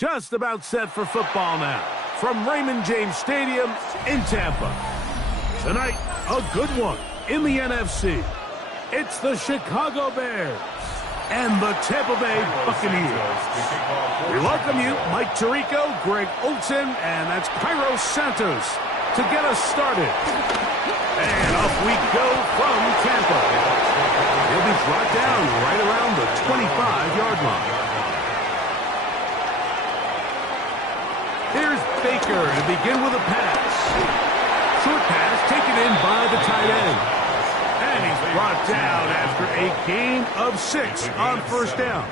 Just about set for football now from Raymond James Stadium in Tampa. Tonight, a good one in the NFC. It's the Chicago Bears and the Tampa Bay Buccaneers. We welcome you, Mike Tirico, Greg Olsen, and that's Cairo Santos to get us started. And off we go from Tampa. He'll be brought down right around the 25-yard line. Here's Baker to begin with a pass. Short pass taken in by the tight end. And he's brought down after a gain of 6 on first down.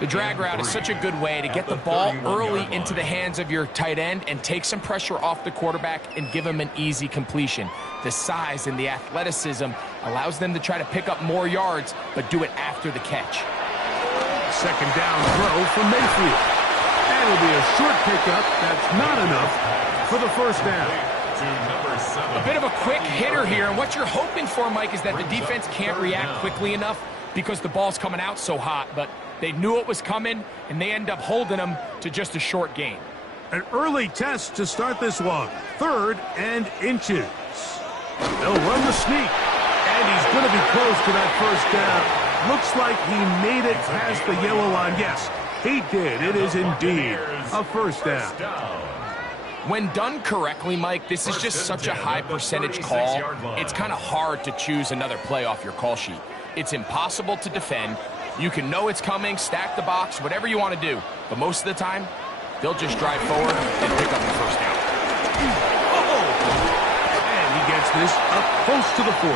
The drag route is such a good way to get the ball early into the hands of your tight end and take some pressure off the quarterback and give him an easy completion. The size and the athleticism allows them to try to pick up more yards, but do it after the catch. Second down throw from Mayfield. And it'll be a short pickup. That's not enough for the first down. A bit of a quick hitter here, and what you're hoping for, Mike, is that the defense can't react quickly enough because the ball's coming out so hot, but they knew it was coming, and they end up holding them to just a short gain. An early test to start this one. 3rd and inches. They'll run the sneak, and he's going to be close to that first down. Looks like he made it past the yellow line. Yes, he did. It is indeed a first down. When done correctly, Mike, this is just such a high percentage call. It's kind of hard to choose another play off your call sheet. It's impossible to defend. You can know it's coming, stack the box, whatever you want to do. But most of the time, they'll just drive forward and pick up the first down. And he gets this up close to the 40.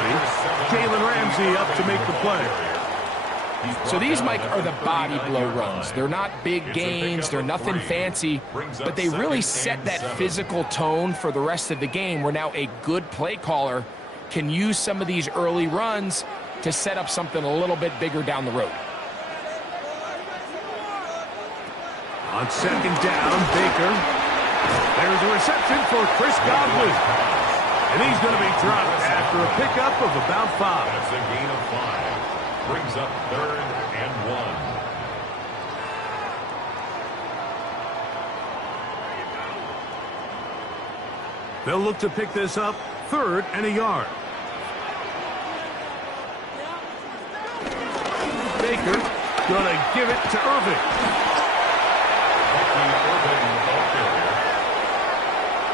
Jalen Ramsey up to make the play. So these, Mike, are the body blow runs. They're not big gains, they're nothing fancy, but they really set that physical tone for the rest of the game where now a good play caller can use some of these early runs to set up something a little bit bigger down the road. On second down, Baker. There's a reception for Chris Godwin. And he's going to be dropped after a pickup of about 5. That's a gain of 5. Brings up 3rd and 1. They'll look to pick this up, 3rd and a yard. Baker gonna give it to Irving.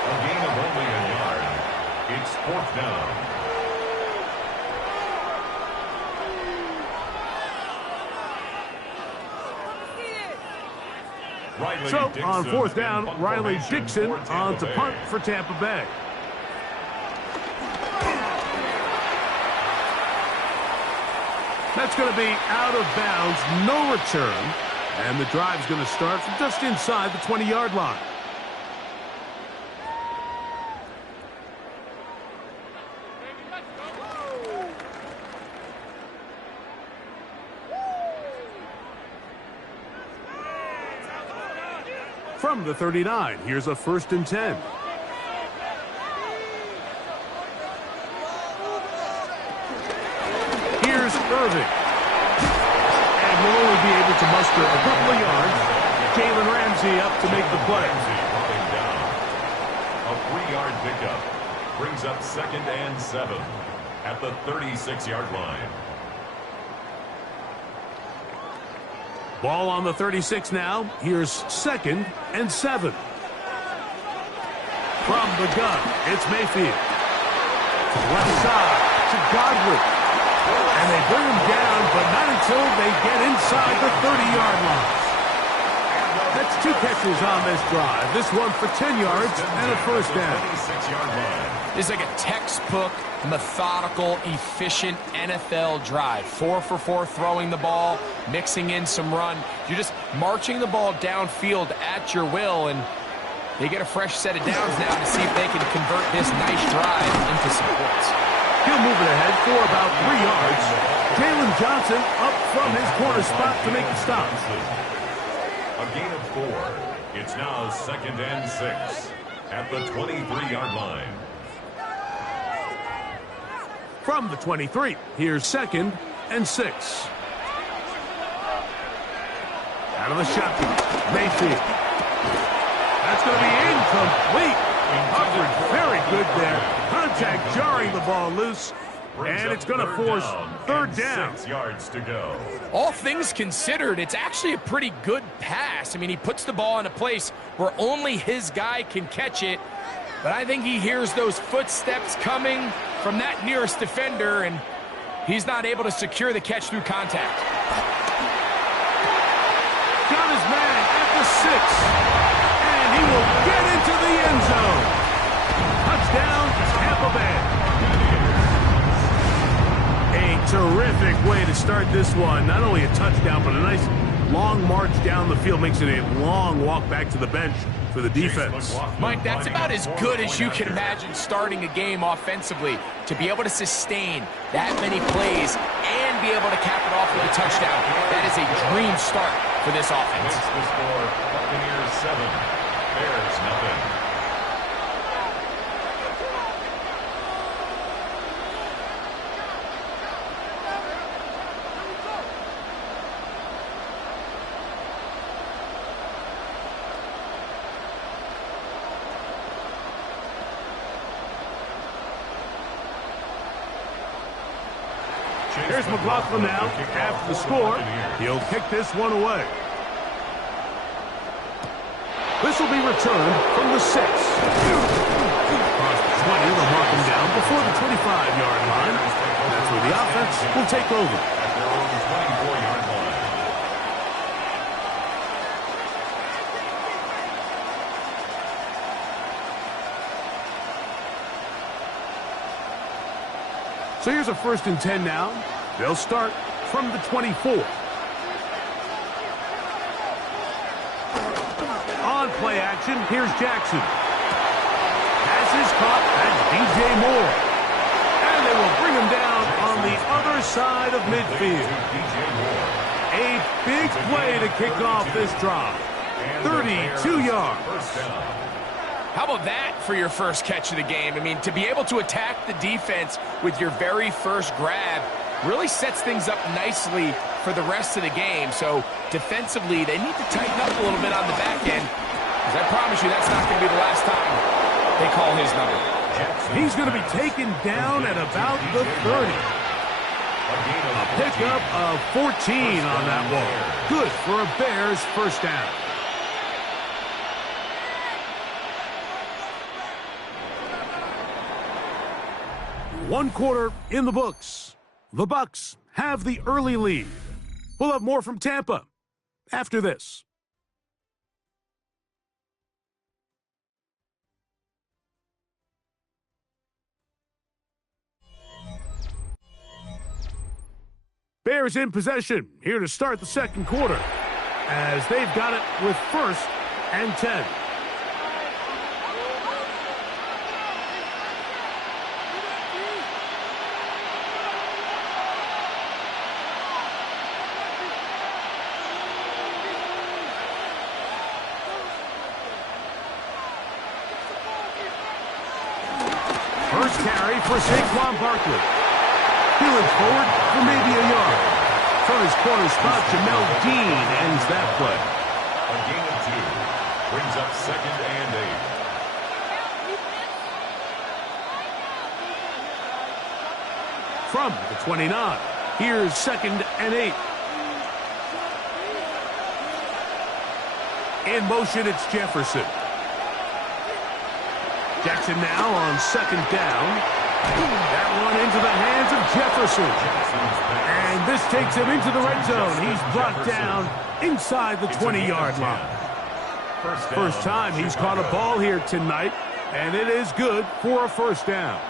A gain of only a yard. It's 4th down. So on 4th down, Riley Dixon on to punt for Tampa Bay. That's going to be out of bounds, no return. And the drive's going to start from just inside the 20-yard line. From the 39, here's a 1st and 10. Here's Irving. And will only be able to muster a couple of yards. Jalen Ramsey up to make the play. A 3-yard pickup brings up 2nd and 7 at the 36-yard line. Ball on the 36 now. Here's 2nd and 7. From the gun, it's Mayfield. Left side to Godwin. And they bring him down, but not until they get inside the 30-yard line. That's 2 catches on this drive. This one for 10 yards and a 1st down. This is like a textbook, methodical, efficient NFL drive. 4 for 4 throwing the ball, mixing in some run. You're just marching the ball downfield at your will, and they get a fresh set of downs now to see if they can convert this nice drive into some points. He'll move it ahead for about 3 yards. Jalen Johnson up from his corner spot to make the stop. A gain of 4. It's now 2nd and 6 at the 23-yard line. From the 23, here's 2nd and 6. Out of the shotgun, Mayfield. That's going to be incomplete. Coverage very good there. Contact jarring the ball loose. And it's going to force 3rd down. 6 yards to go. All things considered, it's actually a pretty good pass. I mean, he puts the ball in a place where only his guy can catch it. But I think he hears those footsteps coming from that nearest defender, and he's not able to secure the catch through contact. Got his man at the 6. And he will get into the end zone. Touchdown, Tampa Bay. A terrific way to start this one. Not only a touchdown, but a nice long march down the field. Makes it a long walk back to the bench for the defense. Mike, that's about as good as you can imagine starting a game offensively. To be able to sustain that many plays and be able to cap it off with a touchdown, that is a dream start for this offense. Makes the score Buccaneers 7, Bears nothing. Here's McLaughlin now. After the score, he'll kick this one away. This will be returned from the 6. Across the 20, they'll mark him down before the 25-yard line. That's where the offense will take over. At their own 24-yard line. So here's a 1st and 10 now. They'll start from the 24. On play action, here's Jackson. Pass is caught. That's DJ Moore. And they will bring him down on the other side of midfield. A big play to kick off this drive. 32 yards. How about that for your first catch of the game? I mean, to be able to attack the defense with your very first grab really sets things up nicely for the rest of the game. So defensively, they need to tighten up a little bit on the back end, because I promise you that's not going to be the last time. they call his number. He's going to be taken down at about the 30. A pickup of 14 on that ball. Good for a Bears first down. One quarter in the books. The Bucs have the early lead. We'll have more from Tampa after this. Bears in possession here to start the second quarter as they've got it with 1st and 10. First carry for Saquon Barkley. Peeling forward for maybe a yard. From his corner spot, Jamel Dean ends that play. A gain of 2. Brings up 2nd and 8. From the 29, here's 2nd and 8. In motion, it's Jefferson. Jackson now on 2nd down. That one into the hands of Jefferson. And this takes him into the red zone. He's brought down inside the 20-yard line. First time he's caught a ball here tonight, and it is good for a first down.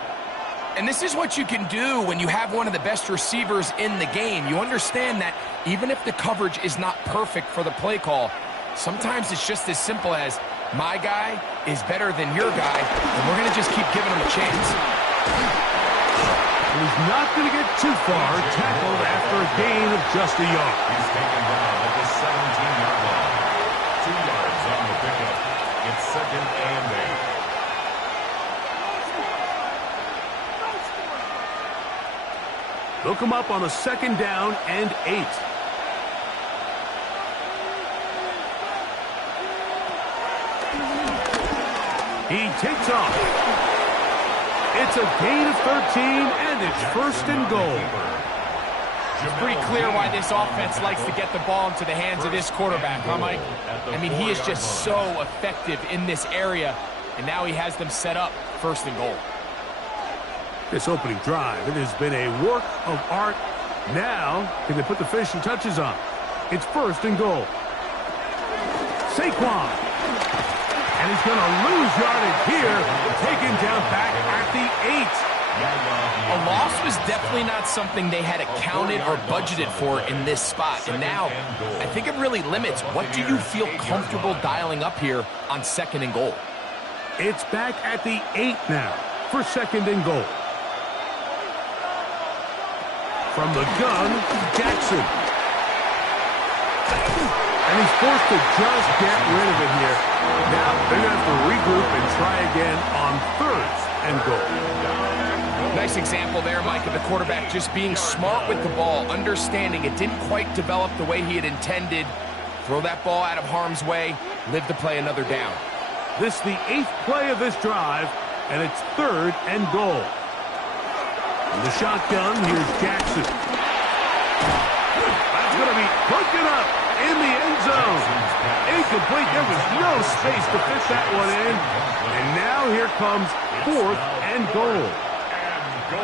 And this is what you can do when you have one of the best receivers in the game. You understand that even if the coverage is not perfect for the play call, sometimes it's just as simple as, my guy is better than your guy, and we're going to just keep giving him a chance. He's not going to get too far, tackled after a gain of just a yard. He's taken down at the 17-yard line. 2 yards on the pickup. It's 2nd and 8. Look him up on a 2nd down and 8. He takes off. It's a gain of 13, and it's 1st and goal. It's pretty clear why this offense likes to get the ball into the hands of this quarterback, huh, Mike? I mean, he is just so effective in this area, and now he has them set up 1st and goal. This opening drive, it has been a work of art. Now, can they put the finishing touches on? It's 1st and goal. Saquon. And he's going to lose yardage here, taken down back at the 8. A loss was definitely not something they had accounted or budgeted for in this spot. And now, I think it really limits what do you feel comfortable dialing up here on 2nd and goal. It's back at the 8 now for 2nd and goal. From the gun, Jackson. And he's forced to just get rid of it here. Now they're going to have to regroup and try again on 3rd and goal. Nice example there, Mike, of the quarterback just being smart with the ball, understanding it didn't quite develop the way he had intended. Throw that ball out of harm's way, live to play another down. This is the 8th play of this drive, and it's 3rd and goal. In the shotgun, here's Jackson. That's going to be broken up in the end zone. Incomplete. There was no space to fit that one in. And now here comes 4th and goal.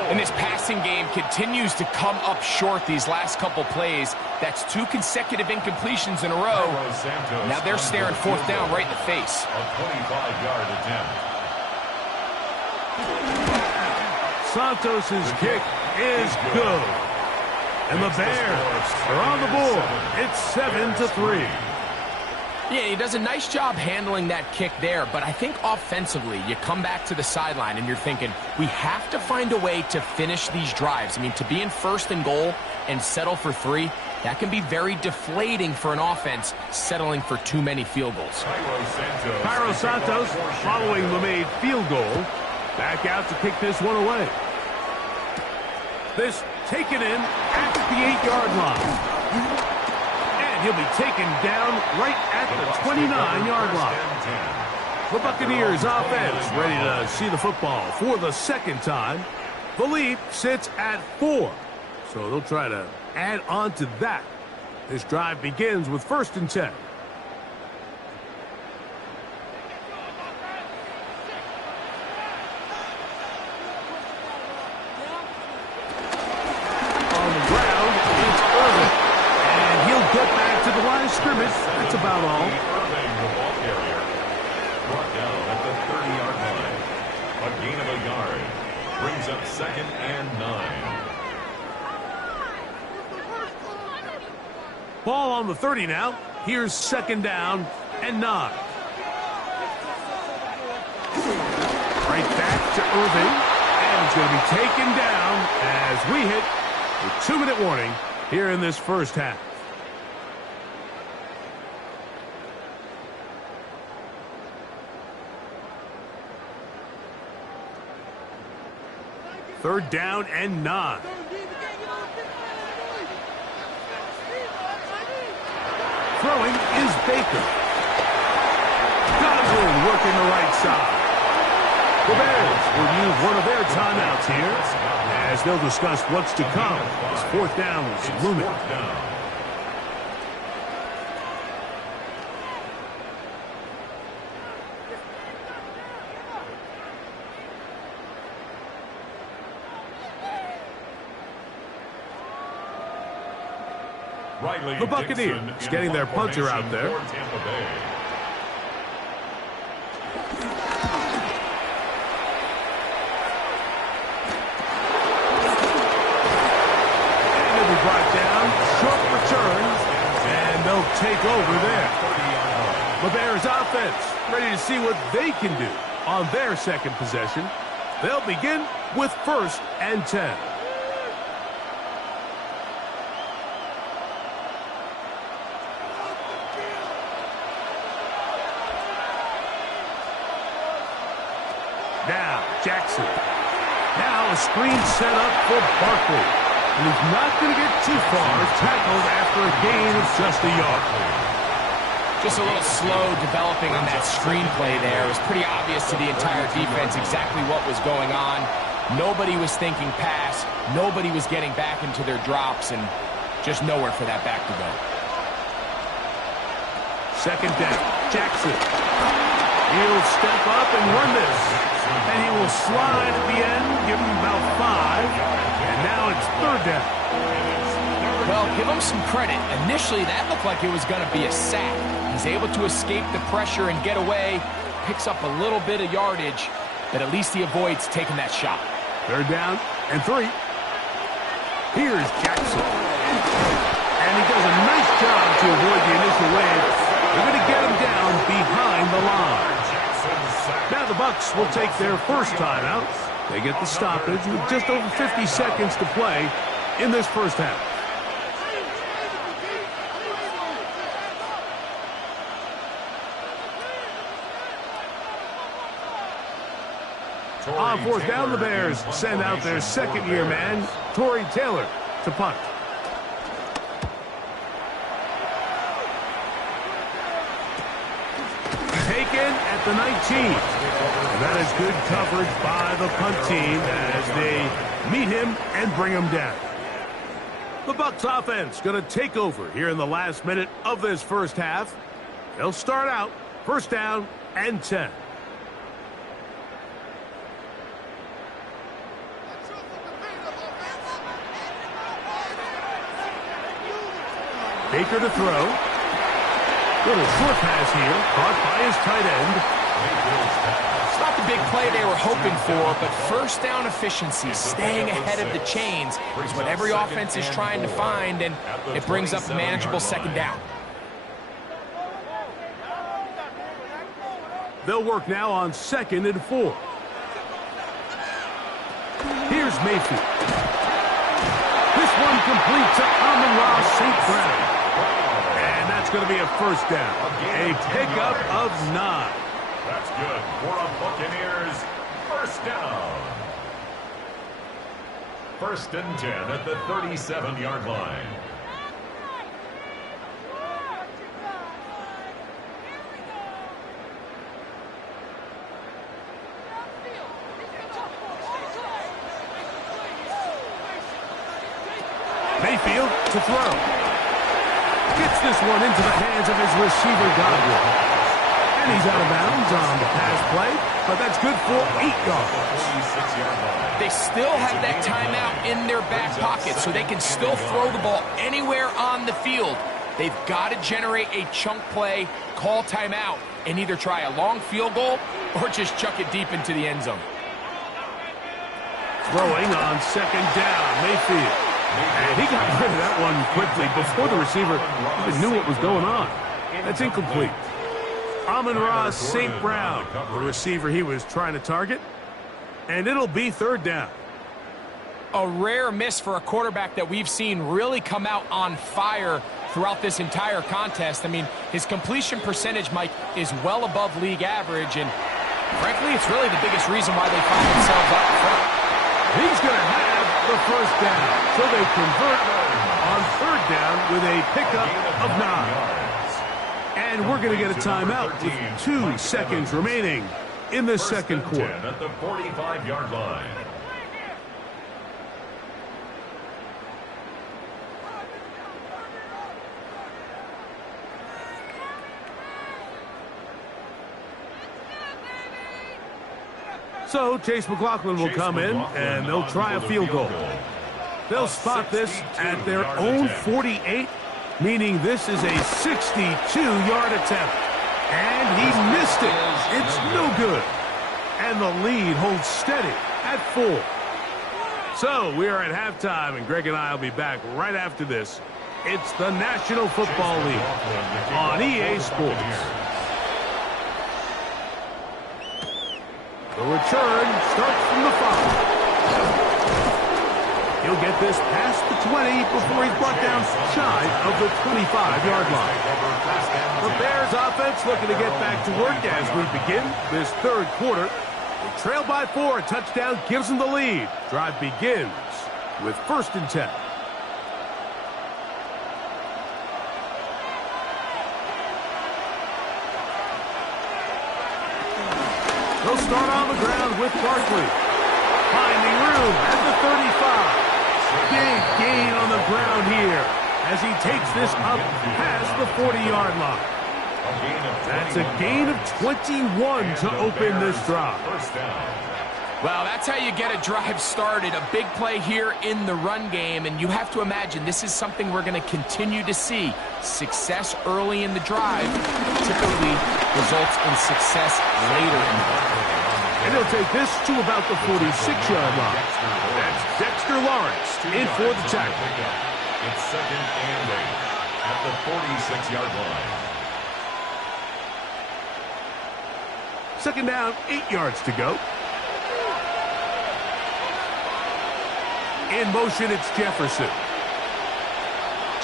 And this passing game continues to come up short these last couple plays. That's 2 consecutive incompletions in a row. Now they're staring 4th down right in the face. A 25-yard attempt. Santos' kick is good. And the Bears are on the board. It's 7-3. Yeah, he does a nice job handling that kick there, but I think offensively, you come back to the sideline and you're thinking, we have to find a way to finish these drives. I mean, to be in 1st and goal and settle for 3, that can be very deflating for an offense settling for too many field goals. Cairo Santos, following the made field goal, back out to kick this one away. This taken in at the 8-yard line. And he'll be taken down right at the 29-yard line. The Buccaneers offense ready to see the football for the second time. The lead sits at 4, so they'll try to add on to that. This drive begins with 1st and 10. On the ground, it's Irvin, and he'll get back to the line of scrimmage. That's about all. Irving, the ball carrier, brought down at the 30-yard line. A gain of a yard brings up 2nd and 9. Ball on the 30 now. Here's 2nd down and 9. Right back to Irving. And it's going to be taken down as we hit the 2-minute warning here in this first half. Third down and 9. Throwing is Baker. Godwin working the right side. The Bears will use one of their timeouts here as they'll discuss what's to come. This 4th down is looming. The Buccaneers getting their punter out there. And they'll be brought down. Short return. And they'll take over there. The Bears offense ready to see what they can do on their second possession. They'll begin with 1st and 10. Now, Jackson. Now a screen set up for Barkley. And he's not going to get too far, tackled after a gain of just a yard. Just a little slow developing on that screenplay there. It was pretty obvious to the entire defense exactly what was going on. Nobody was thinking pass. Nobody was getting back into their drops, and just nowhere for that back to go. 2nd down. Jackson. He'll step up and run this. And he will slide at the end, give him about 5. And now it's 3rd down. Well, give him some credit. Initially, that looked like it was going to be a sack. He's able to escape the pressure and get away. Picks up a little bit of yardage, but at least he avoids taking that shot. 3rd down and 3. Here's Jackson. And he does a nice job to avoid the initial wave. They're going to get him down behind the line. Now the Bucs will take their first timeout. They get the stoppage with just over 50 seconds to play in this first half. On 4th down, the Bears send out their 2nd-year man, Tory Taylor, to punt. Taken at the 19. And that is good coverage by the punt team as they meet him and bring him down. The Bucs offense going to take over here in the last minute of this first half. They'll start out 1st down and 10. Baker to throw. Little short pass here, caught by his tight end. It's not the big play they were hoping for, but 1st down efficiency, staying ahead of the chains, is what every offense is trying to find, and it brings up a manageable 2nd down. They'll work now on 2nd and 4. Here's Mayfield. This one complete to Amon-Ra St. Brown. And that's going to be a 1st down. A pickup of 9. That's good for a Buccaneers 1st down. 1st and 10 at the 37-yard line. Mayfield to throw. Gets this one into the hands of his receiver, Godwin. And he's out of bounds on the pass play, but that's good for 8 yards. They still have that timeout in their back pocket, so they can still throw the ball anywhere on the field. They've got to generate a chunk play, call timeout, and either try a long field goal or just chuck it deep into the end zone. Throwing on second down, Mayfield. And he got rid of that one quickly before the receiver even knew what was going on. That's incomplete. Amon-Ra St. Brown, the receiver he was trying to target. And it'll be third down. A rare miss for a quarterback that we've seen really come out on fire throughout this entire contest. I mean, his completion percentage, Mike, is well above league average, and frankly, it's really the biggest reason why they find themselves up front. He's going to have the first down, so they convert on third down with a pickup of 9. And we're going to get a timeout with 2 seconds remaining in the second quarter. At the 45-yard line. So Chase McLaughlin will come in, and they'll try a field goal. They'll spot this at their own 48, meaning this is a 62-yard attempt. And he missed it. It's no good. And the lead holds steady at 4. So we are at halftime, and Greg and I will be back right after this. It's the National Football League on EA Sports. The return starts from the 5. He'll get this past the 20 before he's brought down shy of the 25-yard line. The Bears offense looking to get back to work as we begin this third quarter. They trail by 4. A touchdown gives them the lead. Drive begins with 1st and 10. They'll start on the ground with Barkley. Finding room at the 35. Big gain on the ground here as he takes this up past the 40-yard line. That's a gain of 21 to open this drive. Well, that's how you get a drive started. A big play here in the run game, and you have to imagine this is something we're going to continue to see. Success early in the drive typically results in success later in the drive. And he'll take this to about the 46-yard line. That's Dexter Lawrence in for the tackle. It's 2nd and 8 at the 46-yard line. 2nd down, 8 yards to go. In motion, it's Jefferson.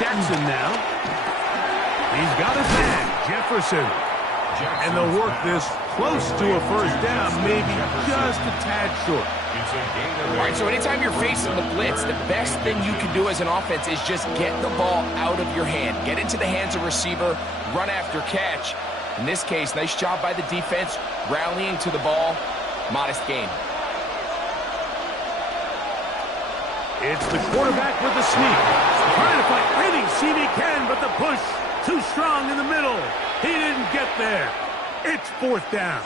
Jackson now. He's got his man, Jefferson. And they'll work this close to a first down, maybe just a tad short. All right, so anytime you're facing the blitz, the best thing you can do as an offense is just get the ball out of your hand. Get into the hands of receiver, run after catch. In this case, nice job by the defense, rallying to the ball. Modest gain. It's the quarterback with the sneak. Trying to find any seam he can, but the push too strong in the middle. He didn't get there. It's 4th down.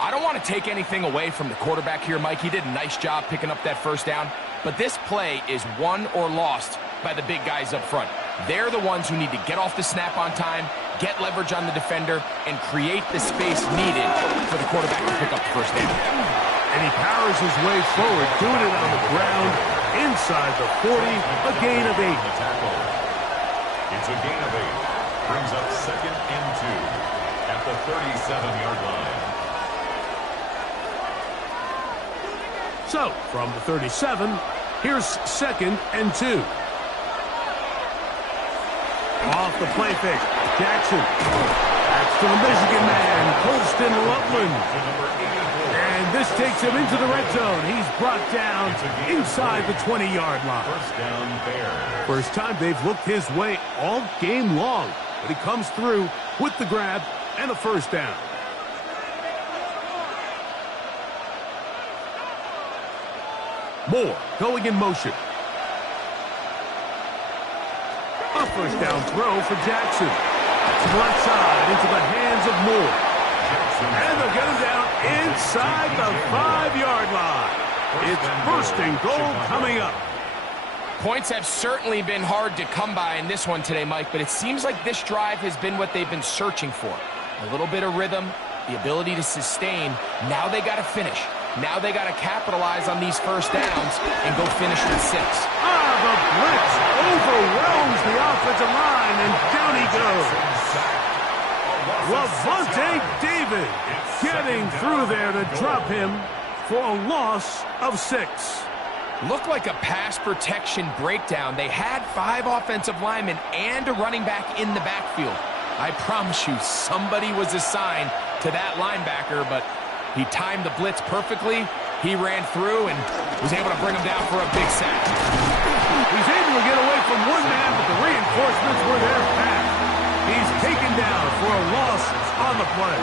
I don't want to take anything away from the quarterback here, Mike. He did a nice job picking up that first down. But this play is won or lost by the big guys up front. They're the ones who need to get off the snap on time, get leverage on the defender, and create the space needed for the quarterback to pick up the first down. And he powers his way forward, doing it on the ground, inside the 40, a gain of 8. It's a gain of 8. Brings up 2nd and 2 at the 37-yard line. So, from the 37, here's 2nd and 2. Off the play fake, Jackson. That's to the Michigan man, Colston Loveland. And this takes him into the red zone. He's brought down inside the 20-yard line. First down, Bears. First time they've looked his way all game long. But he comes through with the grab and a first down. Moore going in motion. first down throw for Jackson. To the left side into the hands of Moore. And they'll get him down inside the 5-yard line. It's first and goal coming up. Points have certainly been hard to come by in this one today, Mike, but it seems like this drive has been what they've been searching for. A little bit of rhythm, the ability to sustain. Now they got to finish. Now they got to capitalize on these first downs and go finish with 6. The blitz overwhelms the offensive line, and down he goes. Lavonte David getting through there to drop him for a loss of 6. Looked like a pass protection breakdown. They had 5 offensive linemen and a running back in the backfield. I promise you, somebody was assigned to that linebacker, but he timed the blitz perfectly. He ran through and was able to bring him down for a big sack. He's able to get away from one man, but the reinforcements were there fast. He's taken down for a loss on the play.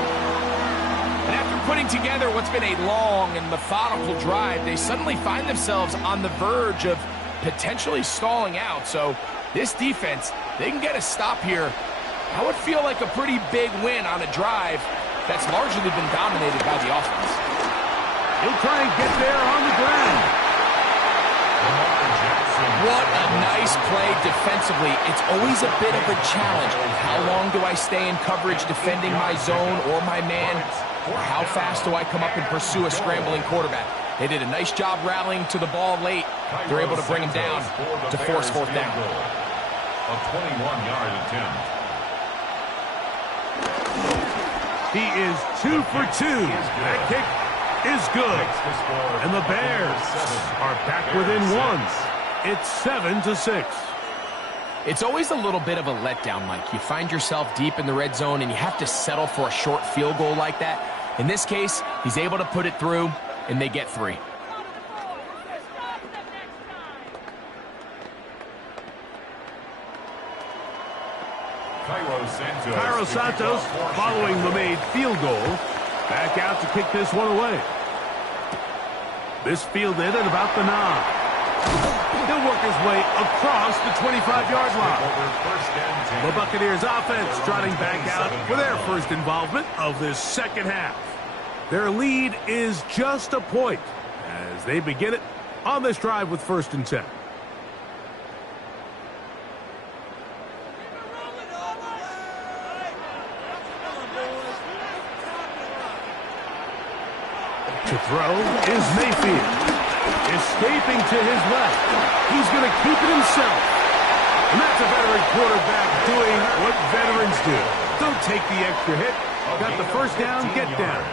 And after putting together what's been a long and methodical drive, they suddenly find themselves on the verge of potentially stalling out. So this defense, they can get a stop here. I would feel like a pretty big win on a drive that's largely been dominated by the offense. He'll try and get there on the ground. What a nice play defensively. It's always a bit of a challenge. How long do I stay in coverage defending my zone or my man? Or how fast do I come up and pursue a scrambling quarterback? They did a nice job rallying to the ball late. They're able to bring him down to force 4th down. A 21-yard attempt. He is 2 for 2. That kick is good. And the Bears are back within 1. It's 7-6. It's always a little bit of a letdown, Mike. You find yourself deep in the red zone and you have to settle for a short field goal like that. In this case, he's able to put it through, and they get 3. Cairo Santos, following the made field goal, back out to kick this one away. This fielded at about the 9. He'll work his way across the 25-yard line. The Buccaneers offense trotting back out for their first involvement of this second half. Their lead is just a point as they begin it on this drive with 1st and 10. To throw is Mayfield. Escaping to his left. He's going to keep it himself. And that's a veteran quarterback doing what veterans do. Don't take the extra hit. Got the first down, get down.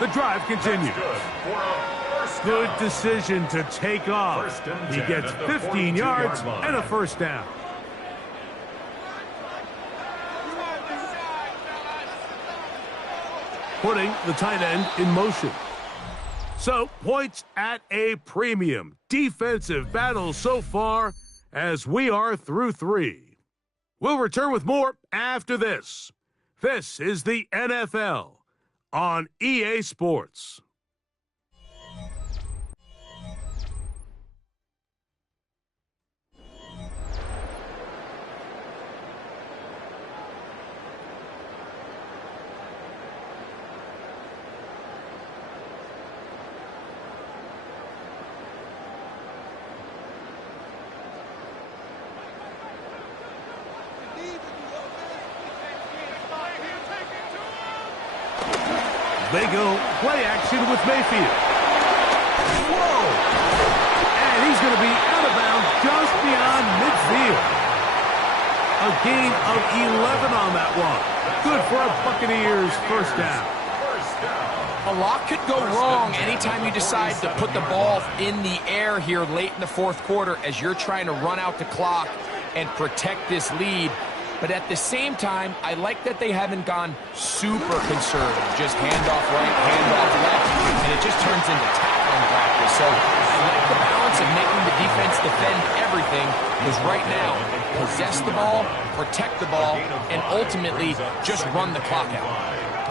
The drive continues. Good decision to take off. He gets 15 yards and a first down. Putting the tight end in motion. So, points at a premium. Defensive battle so far as we are through 3. We'll return with more after this. This is the NFL on EA Sports. They go play action with Mayfield. Whoa! And he's going to be out of bounds just beyond midfield. A gain of 11 on that one. Good for a Buccaneers first down. A lot could go wrong anytime you decide to put the ball in the air here late in the 4th quarter as you're trying to run out the clock and protect this lead. But at the same time, I like that they haven't gone super conservative. Just handoff right, handoff left, and it just turns into tackling practice. So I like the balance of making the defense defend everything, because right now, possess the ball, protect the ball, and ultimately just run the clock out.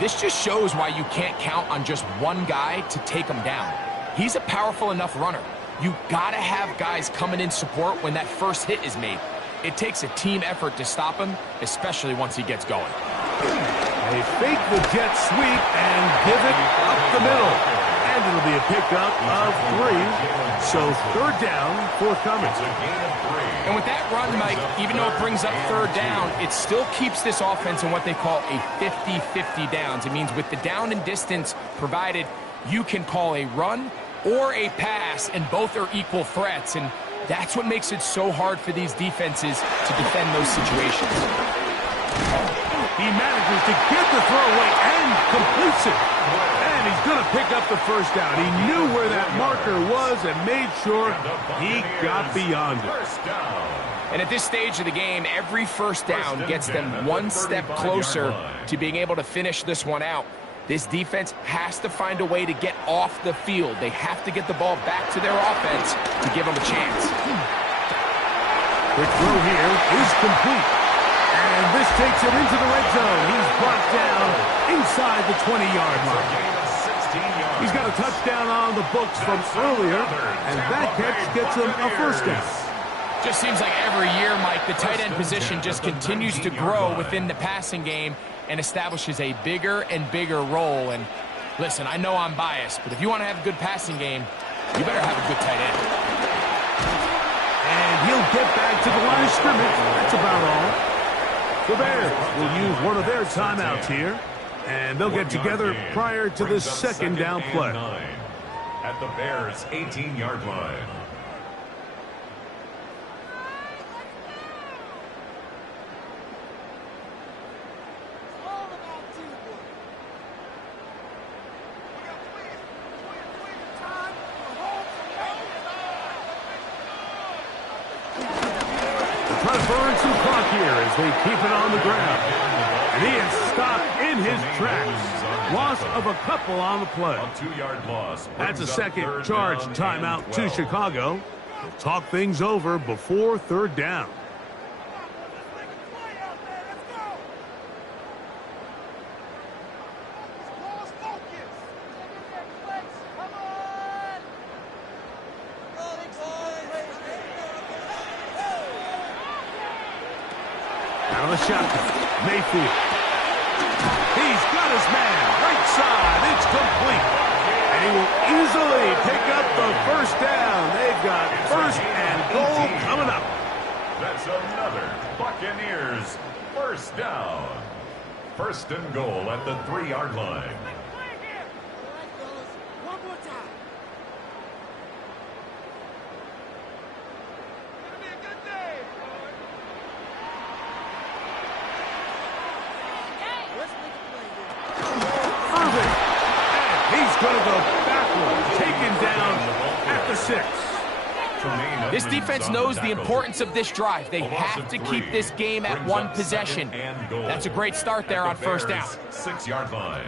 This just shows why you can't count on just one guy to take him down. He's a powerful enough runner. You gotta have guys coming in support when that first hit is made. It takes a team effort to stop him, especially once he gets going. They fake the jet sweep and give it up the middle. And it'll be a pickup of 3. So third down forthcoming. And with that run, Mike, even though it brings up third down, it still keeps this offense in what they call a 50-50 downs. It means with the down and distance provided, you can call a run or a pass, and both are equal threats. And that's what makes it so hard for these defenses to defend those situations. He manages to get the throw away and completes it. And he's going to pick up the first down. He knew where that marker was and made sure he got beyond it. And at this stage of the game, every first down gets them one step closer to being able to finish this one out. This defense has to find a way to get off the field. They have to get the ball back to their offense to give them a chance. Quick throw here is complete. And this takes him into the red zone. He's brought down inside the 20-yard line. He's got a touchdown on the books from earlier, and that catch gets him a first down. Just seems like every year, Mike, the tight end position just continues to grow within the passing game and establishes a bigger and bigger role. And listen, I know I'm biased, but if you want to have a good passing game, you better have a good tight end. And he'll get back to the line of scrimmage. That's about all. The Bears will use one of their timeouts here, and they'll get together prior to the second down play. At the Bears' 18-yard line. Trying to burn some clock here as they keep it on the ground. And he is stopped in his tracks. Loss of a couple on the play. A 2-yard loss. That's a second charge timeout to Chicago. They'll talk things over before third down. Out of the shotgun, Mayfield. He's got his man, right side, it's complete. And he will easily pick up the first down. They've got first and goal coming up. That's another Buccaneers first down. First and goal at the 3-yard line. Going to go backward, taken down at the 6. This defense knows the importance of this drive. They have to keep this game at one possession. That's a great start there on first down. 6-yard line.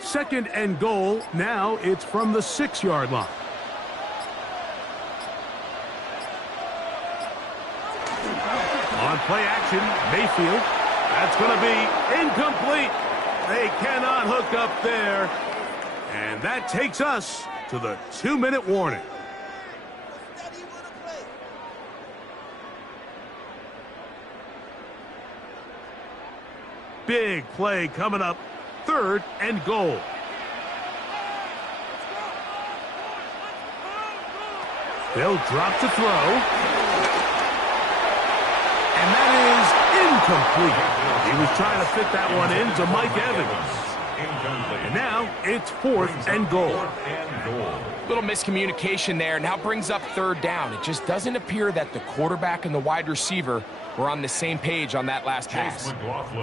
Second and goal. Now it's from the 6-yard line. On play action, Mayfield. That's going to be incomplete. They cannot hook up there. And that takes us to the 2-minute warning. Big play coming up. Third and goal. They'll drop to throw. And that is incomplete. He was trying to fit that one into Mike Evans. And now it's fourth and goal. Little miscommunication there. Now brings up third down. It just doesn't appear that the quarterback and the wide receiver were on the same page on that last pass.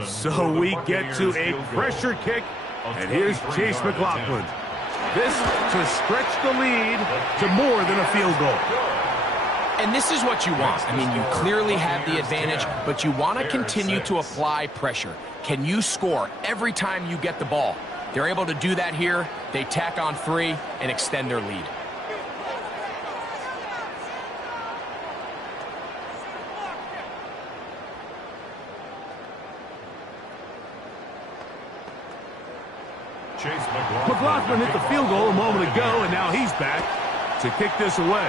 So we get to a pressure kick. And here's Chase McLaughlin. This to stretch the lead to more than a field goal. And this is what you want. I mean, you clearly have the advantage, but you want to continue to apply pressure. Can you score every time you get the ball? They're able to do that here. They tack on 3 and extend their lead. McLaughlin hit the field goal a moment ago, and now he's back to kick this away.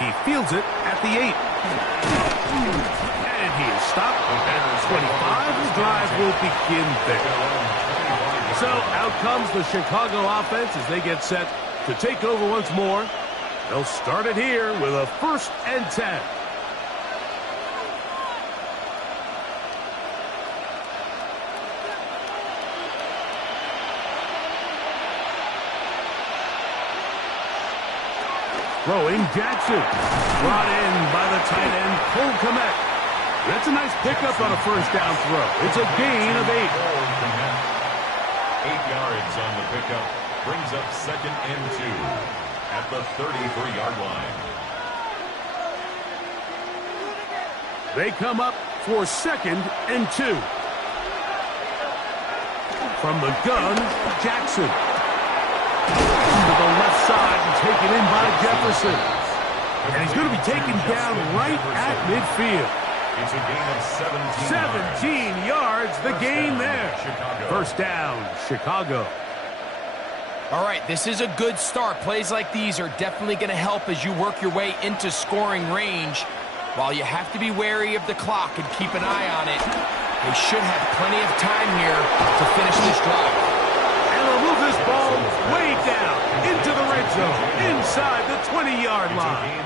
He fields it at the 8. And he is stopped at 25. The drive will begin there. So out comes the Chicago offense as they get set to take over once more. They'll start it here with a 1st and 10. Throwing Jackson. Brought in by the tight end, Cole Kmet. That's a nice pickup on a 1st down throw. It's a gain of 8. 8 yards on the pickup. Brings up 2nd and 2 at the 33-yard line. They come up for 2nd and 2. From the gun, Jackson. To the left side and taken in by Jefferson. And he's going to be taken down right at midfield. It's a gain of 17 yards, the gain there. 1st down, Chicago. All right, this is a good start. Plays like these are definitely going to help as you work your way into scoring range. While you have to be wary of the clock and keep an eye on it, they should have plenty of time here to finish this drive. And they'll move this ball way down into the red zone, inside the 20-yard line.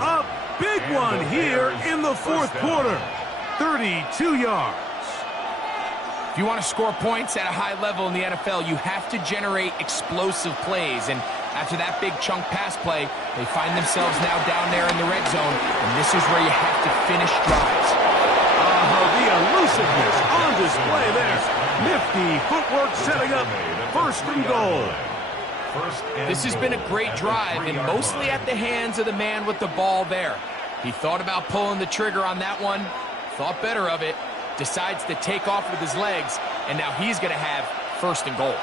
A big one here in the 4th quarter. 32 yards. If you want to score points at a high level in the NFL, you have to generate explosive plays. And after that big chunk pass play, they find themselves now down there in the red zone. And this is where you have to finish drives. The elusiveness on display there. Nifty footwork setting up 1st and goal. This has been a great drive, and mostly at the hands of the man with the ball there. He thought about pulling the trigger on that one, thought better of it, decides to take off with his legs, and now he's going to have 1st and goal.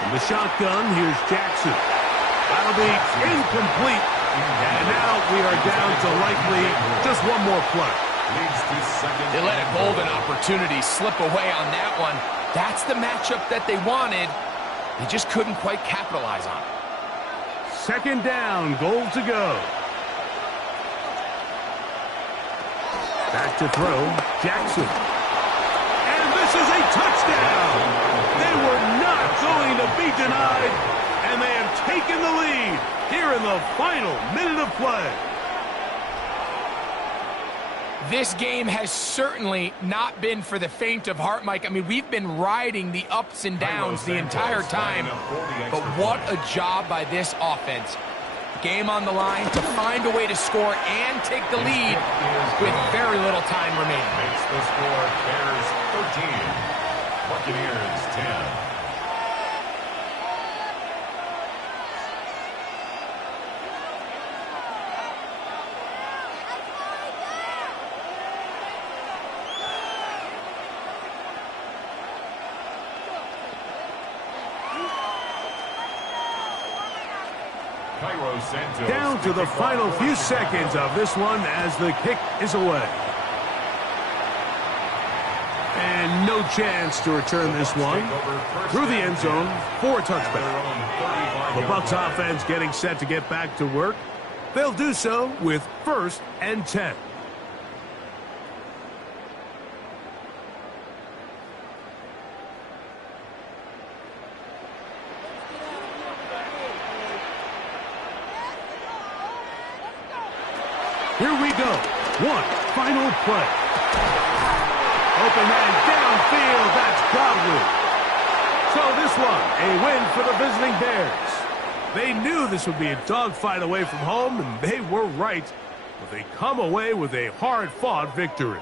From the shotgun, here's Jackson. That'll be incomplete. And now we are down to likely just one more play. They let a golden opportunity slip away on that one. That's the matchup that they wanted. They just couldn't quite capitalize on it. 2nd down, goal to go. Back to throw, Jackson. And this is a touchdown. They were not going to be denied, and they have taken the lead here in the final minute of play. This game has certainly not been for the faint of heart, Mike. I mean, we've been riding the ups and downs the entire time, but what a job by this offense. Game on the line to find a way to score and take the lead with very little time remaining. Makes the score Bears 13, Buccaneers 10. Down to the final few seconds of this one as the kick is away. And no chance to return this one through the end zone for a touchback. The Bucs offense getting set to get back to work. They'll do so with 1st and 10. Here we go. One final play. Open man downfield. That's Godwin. So this one, a win for the visiting Bears. They knew this would be a dogfight away from home, and they were right. But they come away with a hard-fought victory.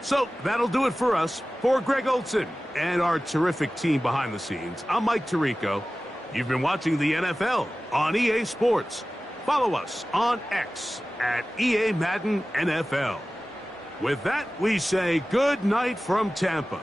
So that'll do it for us. For Greg Olsen and our terrific team behind the scenes, I'm Mike Tirico. You've been watching the NFL on EA Sports. Follow us on X at EA Madden NFL. With that, we say good night from Tampa.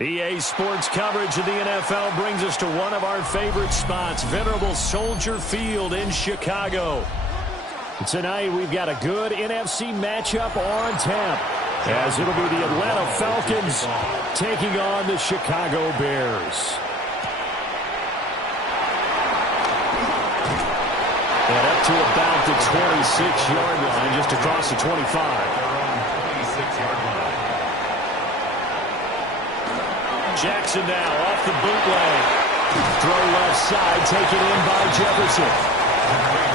EA Sports coverage of the NFL brings us to one of our favorite spots, venerable Soldier Field in Chicago. Tonight, we've got a good NFC matchup on tap, as it'll be the Atlanta Falcons taking on the Chicago Bears. And up to about the 26-yard line, just across the 25. Jackson now off the bootleg. Throw left side, taken in by Jefferson.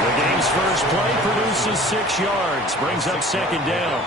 The game's first play produces 6 yards, brings up second down.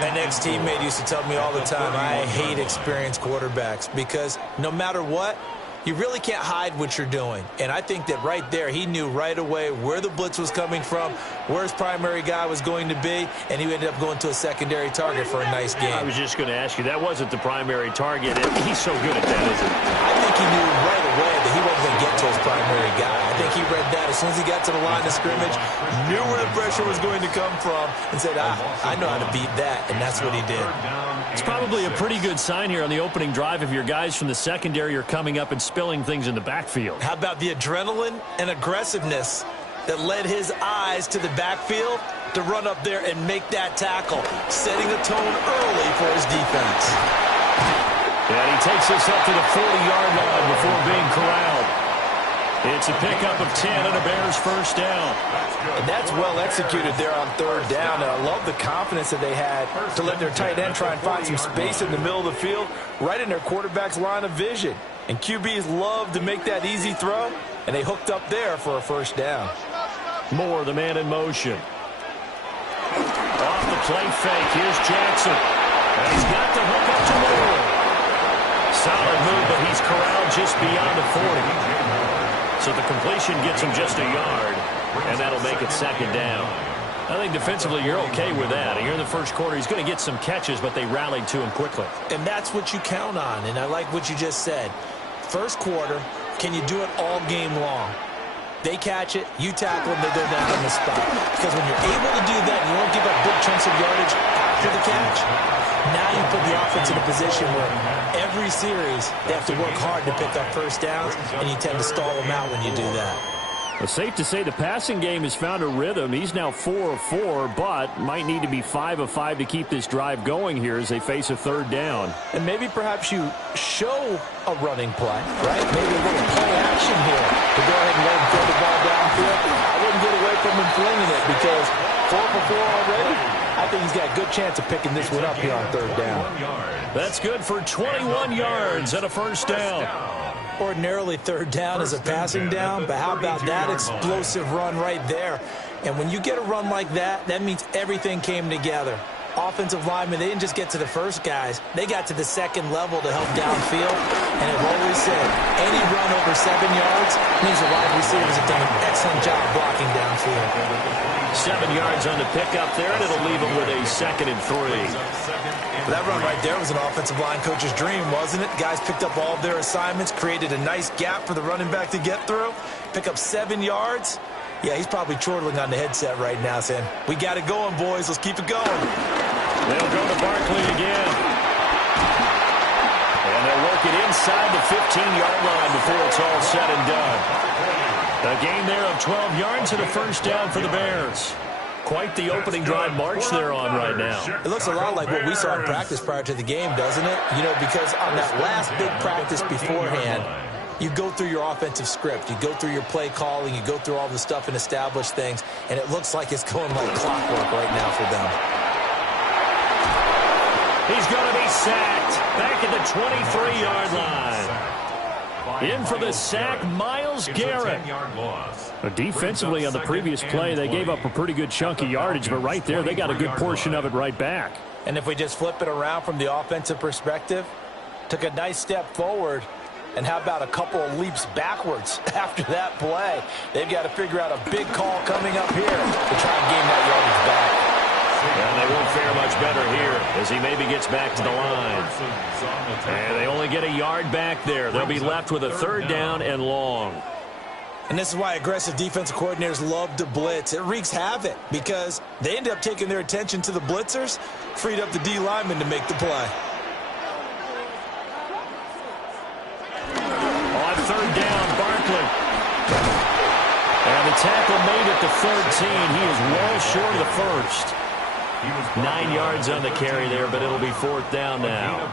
My next teammate used to tell me all the time, I hate experienced quarterbacks because no matter what, you really can't hide what you're doing. And I think that right there, he knew right away where the blitz was coming from, where his primary guy was going to be, and he ended up going to a secondary target for a nice game. I was just going to ask you, that wasn't the primary target. He's so good at that, isn't he? I think he knew right away that he wasn't going to get to his primary guy. I think he read that as soon as he got to the line of scrimmage, knew where the pressure was going to come from, and said, I know how to beat that, and that's what he did. It's probably a pretty good sign here on the opening drive if your guys from the secondary are coming up and spilling things in the backfield. How about the adrenaline and aggressiveness that led his eyes to the backfield to run up there and make that tackle, setting a tone early for his defense. And he takes us up to the 40-yard line before being corralled. It's a pickup of 10 and a Bears first down. And that's well executed there on third down. And I love the confidence that they had to let their tight end try and find some space in the middle of the field, right in their quarterback's line of vision. And QBs love to make that easy throw, and they hooked up there for a first down. Moore, the man in motion. Off the play fake, here's Jackson. And he's got the hook up to Moore. Solid move, but he's corralled just beyond the 40. So the completion gets him just a yard, and that'll make it second down. I think defensively you're okay with that. Here in the first quarter, he's going to get some catches, but they rallied to him quickly. And that's what you count on, and I like what you just said. First quarter, can you do it all game long? They catch it, you tackle them, they go down on the spot. Because when you're able to do that, you don't give up big chunks of yardage after the catch. Now you put the offense in a position where every series they have to work hard to pick up first downs, and you tend to stall them out when you do that. Well, safe to say the passing game has found a rhythm. He's now 4 of 4, but might need to be 5 of 5 to keep this drive going here as they face a third down. And maybe perhaps you show a running play, right? Maybe a little play action here to go ahead and let him throw the ball downfield. I wouldn't get away from him flinging it because 4 for 4 already. I think he's got a good chance of picking this one up here on third down. That's good for 21 yards and a first down. Ordinarily, third down is a passing down, but how about that explosive run right there? And when you get a run like that, that means everything came together. Offensive linemen, they didn't just get to the first guys. They got to the second level to help downfield. And I've always said, any run over 7 yards means the wide receivers have done an excellent job blocking looking downfield. 7 yards on the pickup there, and it'll leave them with a 2nd and 3. Well, that run right there was an offensive line coach's dream, wasn't it? Guys picked up all of their assignments, created a nice gap for the running back to get through, pick up 7 yards. Yeah, he's probably chortling on the headset right now saying, we got it going, boys. Let's keep it going. They'll go to Barkley again. And they'll work it inside the 15-yard line before it's all said and done. A gain there of 12 yards and a first down for the Bears. Quite the opening drive march they're on right now. It looks a lot like what we saw in practice prior to the game, doesn't it? You know, because on that last big practice beforehand, you go through your offensive script. You go through your play calling. You go through all the stuff and establish things. And it looks like it's going like clockwork right now for them. He's going to be sacked back at the 23-yard line. In for the sack, Myles Garrett. Defensively on the previous play, they gave up a pretty good chunk of yardage, but right there, they got a good portion of it right back. And if we just flip it around from the offensive perspective, took a nice step forward, and how about a couple of leaps backwards after that play? They've got to figure out a big call coming up here to try and gain that yardage back. And they won't fare much better here as he maybe gets back to the line. And they only get a yard back there. They'll be left with a 3rd down and long. And this is why aggressive defensive coordinators love to blitz. It wreaks havoc because they end up taking their attention to the blitzers, freed up the D lineman to make the play. On 3rd down, Barkley. And the tackle made at the 13. He is well short of the first. 9 yards on the carry there, but it'll be 4th down now.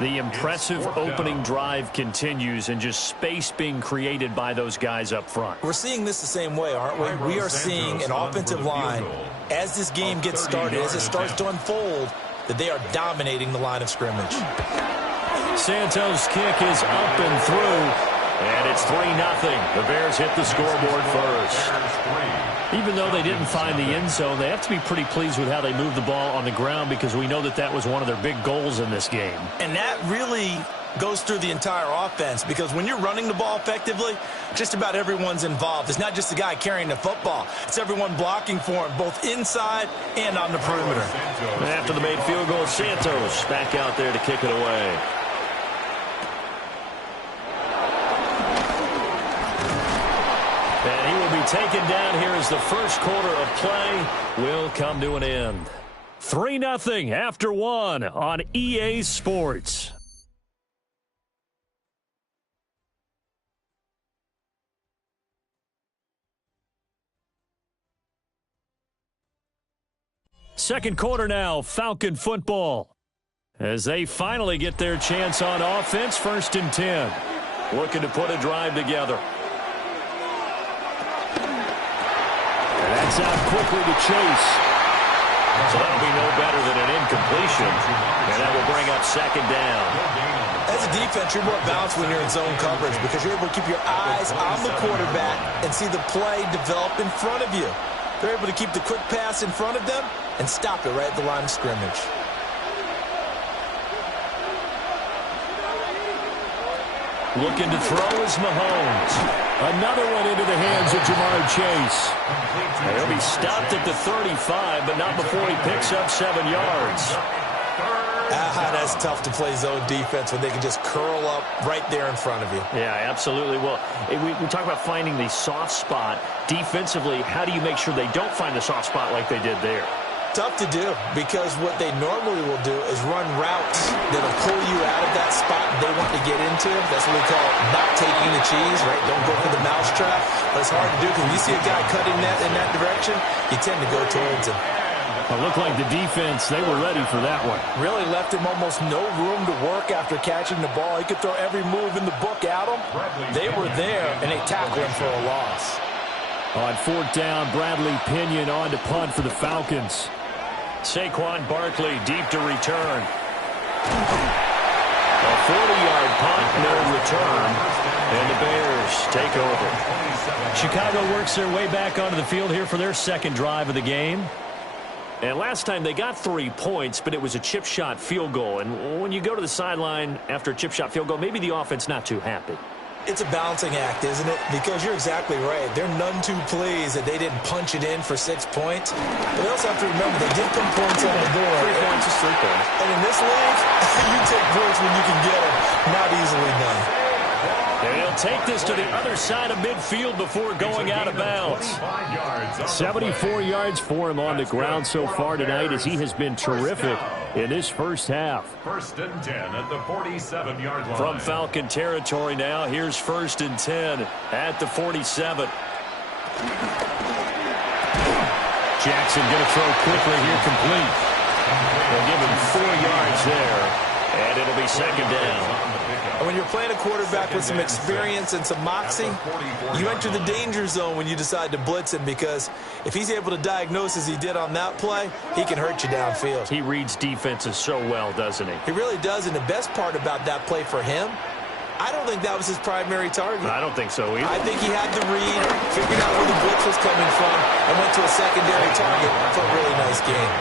The impressive opening drive continues and just space being created by those guys up front. We're seeing this the same way, aren't we? We are seeing an offensive line, as this game gets started, as it starts to unfold, that they are dominating the line of scrimmage. Santos' kick is up and through. And it's 3-0. The Bears hit the scoreboard first. Even though they didn't find the end zone, they have to be pretty pleased with how they moved the ball on the ground because we know that that was one of their big goals in this game. And that really goes through the entire offense because when you're running the ball effectively, just about everyone's involved. It's not just the guy carrying the football. It's everyone blocking for him, both inside and on the perimeter. After the made field goal, Santos back out there to kick it away. And he will be taken down here as the first quarter of play will come to an end. 3-0 after 1 on EA Sports. Second quarter now, Falcon football. As they finally get their chance on offense, 1st and 10. Looking to put a drive together. That's out quickly to Chase. So that'll be no better than an incompletion. And that will bring up 2nd down. As a defense, you're more balanced when you're in zone coverage because you're able to keep your eyes on the quarterback and see the play develop in front of you. They're able to keep the quick pass in front of them and stop it right at the line of scrimmage. Looking to throw is Mahomes. Another one into the hands of Jamar Chase. He'll be stopped at the 35, but not before he picks up 7 yards. That's tough to play zone defense when they can just curl up right there in front of you. Yeah, absolutely. Well, we talk about finding the soft spot. Defensively, how do you make sure they don't find the soft spot like they did there? Tough to do because what they normally will do is run routes that'll pull you out of that spot they want to get into. That's what we call not taking the cheese, right? Don't go for the mousetrap. But it's hard to do because when you see a guy cutting that in that direction, you tend to go towards him. It looked like the defense, they were ready for that one. Really left him almost no room to work after catching the ball. He could throw every move in the book at him. They were there, and they tackled him for a loss. On 4th down, Bradley Pinion on to punt for the Falcons. Saquon Barkley deep to return. A 40-yard punt, no return, and the Bears take over. Chicago works their way back onto the field here for their 2nd drive of the game. And last time they got 3 points, but it was a chip shot field goal. And when you go to the sideline after a chip shot field goal, maybe the offense not too happy. It's a balancing act, isn't it? Because you're exactly right. They're none too pleased that they didn't punch it in for 6 points. But they also have to remember they did put points on the board. 3 points is 3 points. And in this league, you take points when you can get them. Not easily done. And he'll take this to the other side of midfield before going out of bounds. 74 yards for him on the ground so far tonight as he has been terrific in this first half. 1st and 10 at the 47-yard line. From Falcon territory now, here's 1st and 10 at the 47. Jackson going to throw quickly here, complete. They'll give him 4 yards there, and it'll be 2nd down. And when you're playing a quarterback with some experience and some moxie, you enter the danger zone when you decide to blitz him, because if he's able to diagnose as he did on that play, he can hurt you downfield. He reads defenses so well, doesn't he? He really does, and the best part about that play for him, I don't think that was his primary target. I don't think so either. I think he had the read, figured out where the blitz was coming from, and went to a secondary target for a really nice game.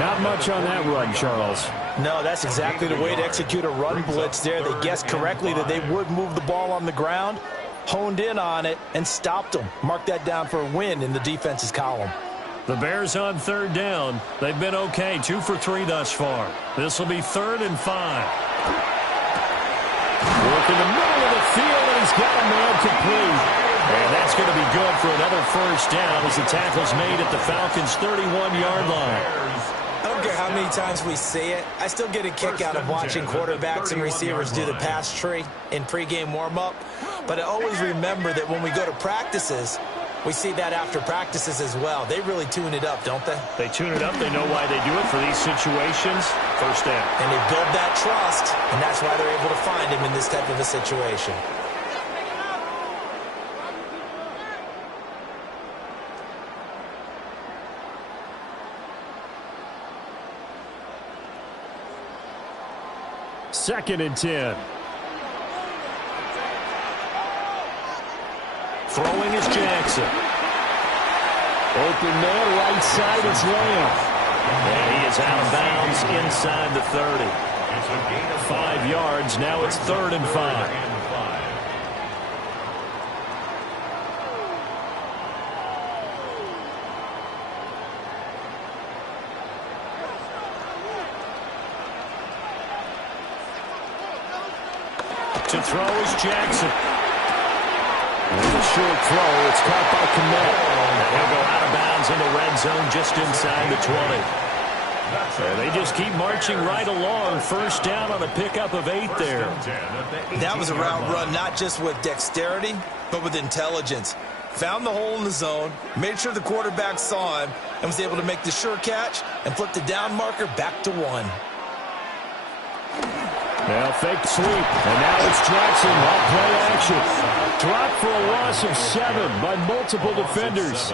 Not much on that run, Charles. No, that's exactly the way to execute a run blitz there. They guessed correctly that they would move the ball on the ground, honed in on it, and stopped them. Mark that down for a win in the defense's column. The Bears on 3rd down. They've been okay, 2 for 3 thus far. This will be 3rd and 5. Work in the middle of the field, and he's got a man complete. And that's going to be good for another 1st down as the tackle's made at the Falcons' 31-yard line. I don't care how many times we see it. I still get a kick out of watching quarterbacks and receivers do the pass tree in pregame warm-up. But I always remember that when we go to practices, we see that after practices as well. They really tune it up, don't they? They tune it up. They know why they do it for these situations. 1st down. And they build that trust, and that's why they're able to find him in this type of a situation. Second and 10. Throwing is Jackson. Open man, right side is Lamb. And he is out of bounds inside the 30. 5 yards, now it's 3rd and 5. To throw is Jackson. There's a short throw. It's caught by Kmet. And he'll go out of bounds in the red zone just inside the 20. And they just keep marching right along. 1st down on a pickup of 8 there. That was a route run not just with dexterity, but with intelligence. Found the hole in the zone, made sure the quarterback saw him, and was able to make the sure catch and flip the down marker back to 1. Now fake sweep, and now it's Jackson on play action. Dropped for a loss of 7 by multiple defenders.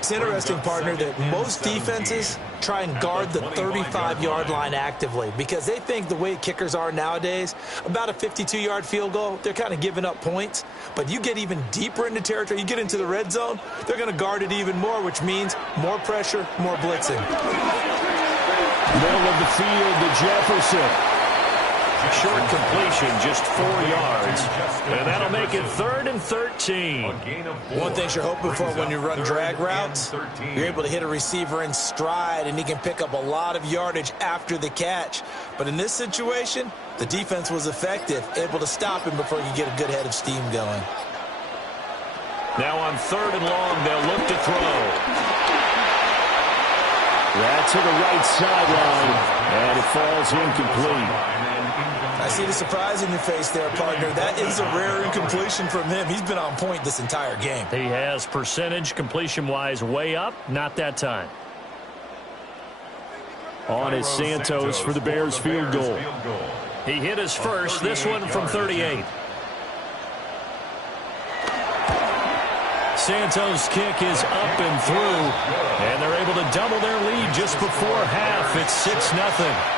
It's interesting, partner, that most defenses try and guard the 35-yard line actively because they think the way kickers are nowadays, about a 52-yard field goal, they're kind of giving up points. But you get even deeper into territory, you get into the red zone, they're going to guard it even more, which means more pressure, more blitzing. Middle of the field to Jefferson. Short completion, just 4 yards. And that'll make it 3rd and 13. One thing you're hoping for when you run drag routes, you're able to hit a receiver in stride, and he can pick up a lot of yardage after the catch. But in this situation, the defense was effective, able to stop him before you get a good head of steam going. Now on 3rd and long, they'll look to throw. That's to the right sideline, and it falls incomplete. I see the surprise in your face there, partner. That is a rare incompletion from him. He's been on point this entire game. He has percentage completion-wise way up, not that time. On is Santos for the Bears field goal. He hit his first, this one from 38. Santos' kick is up and through, and they're able to double their lead just before half. It's 6-0.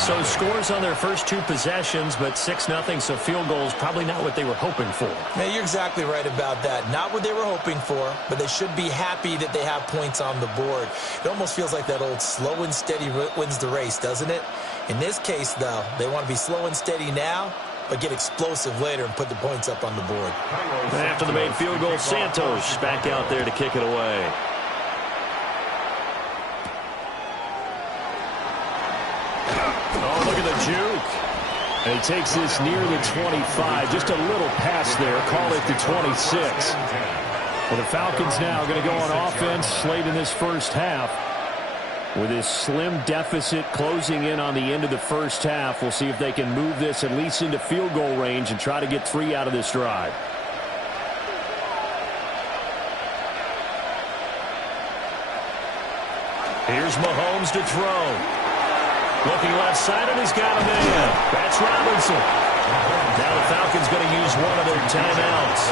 So scores on their first 2 possessions, but 6-0, so field goals probably not what they were hoping for. Man, you're exactly right about that. Not what they were hoping for, but they should be happy that they have points on the board. It almost feels like that old slow and steady wins the race, doesn't it? In this case, though, they want to be slow and steady now but get explosive later and put the points up on the board. And after the made field goal, Santos back out there to kick it away. Oh, look at the juke. And he takes this near the 25. Just a little pass there. Call it the 26. Well, the Falcons now are going to go on offense late in this first half. With this slim deficit closing in on the end of the first half, we'll see if they can move this at least into field goal range and try to get 3 out of this drive. Here's Mahomes to throw. Looking left side, and he's got a man. That's Robinson. Now the Falcons going to use one of their timeouts,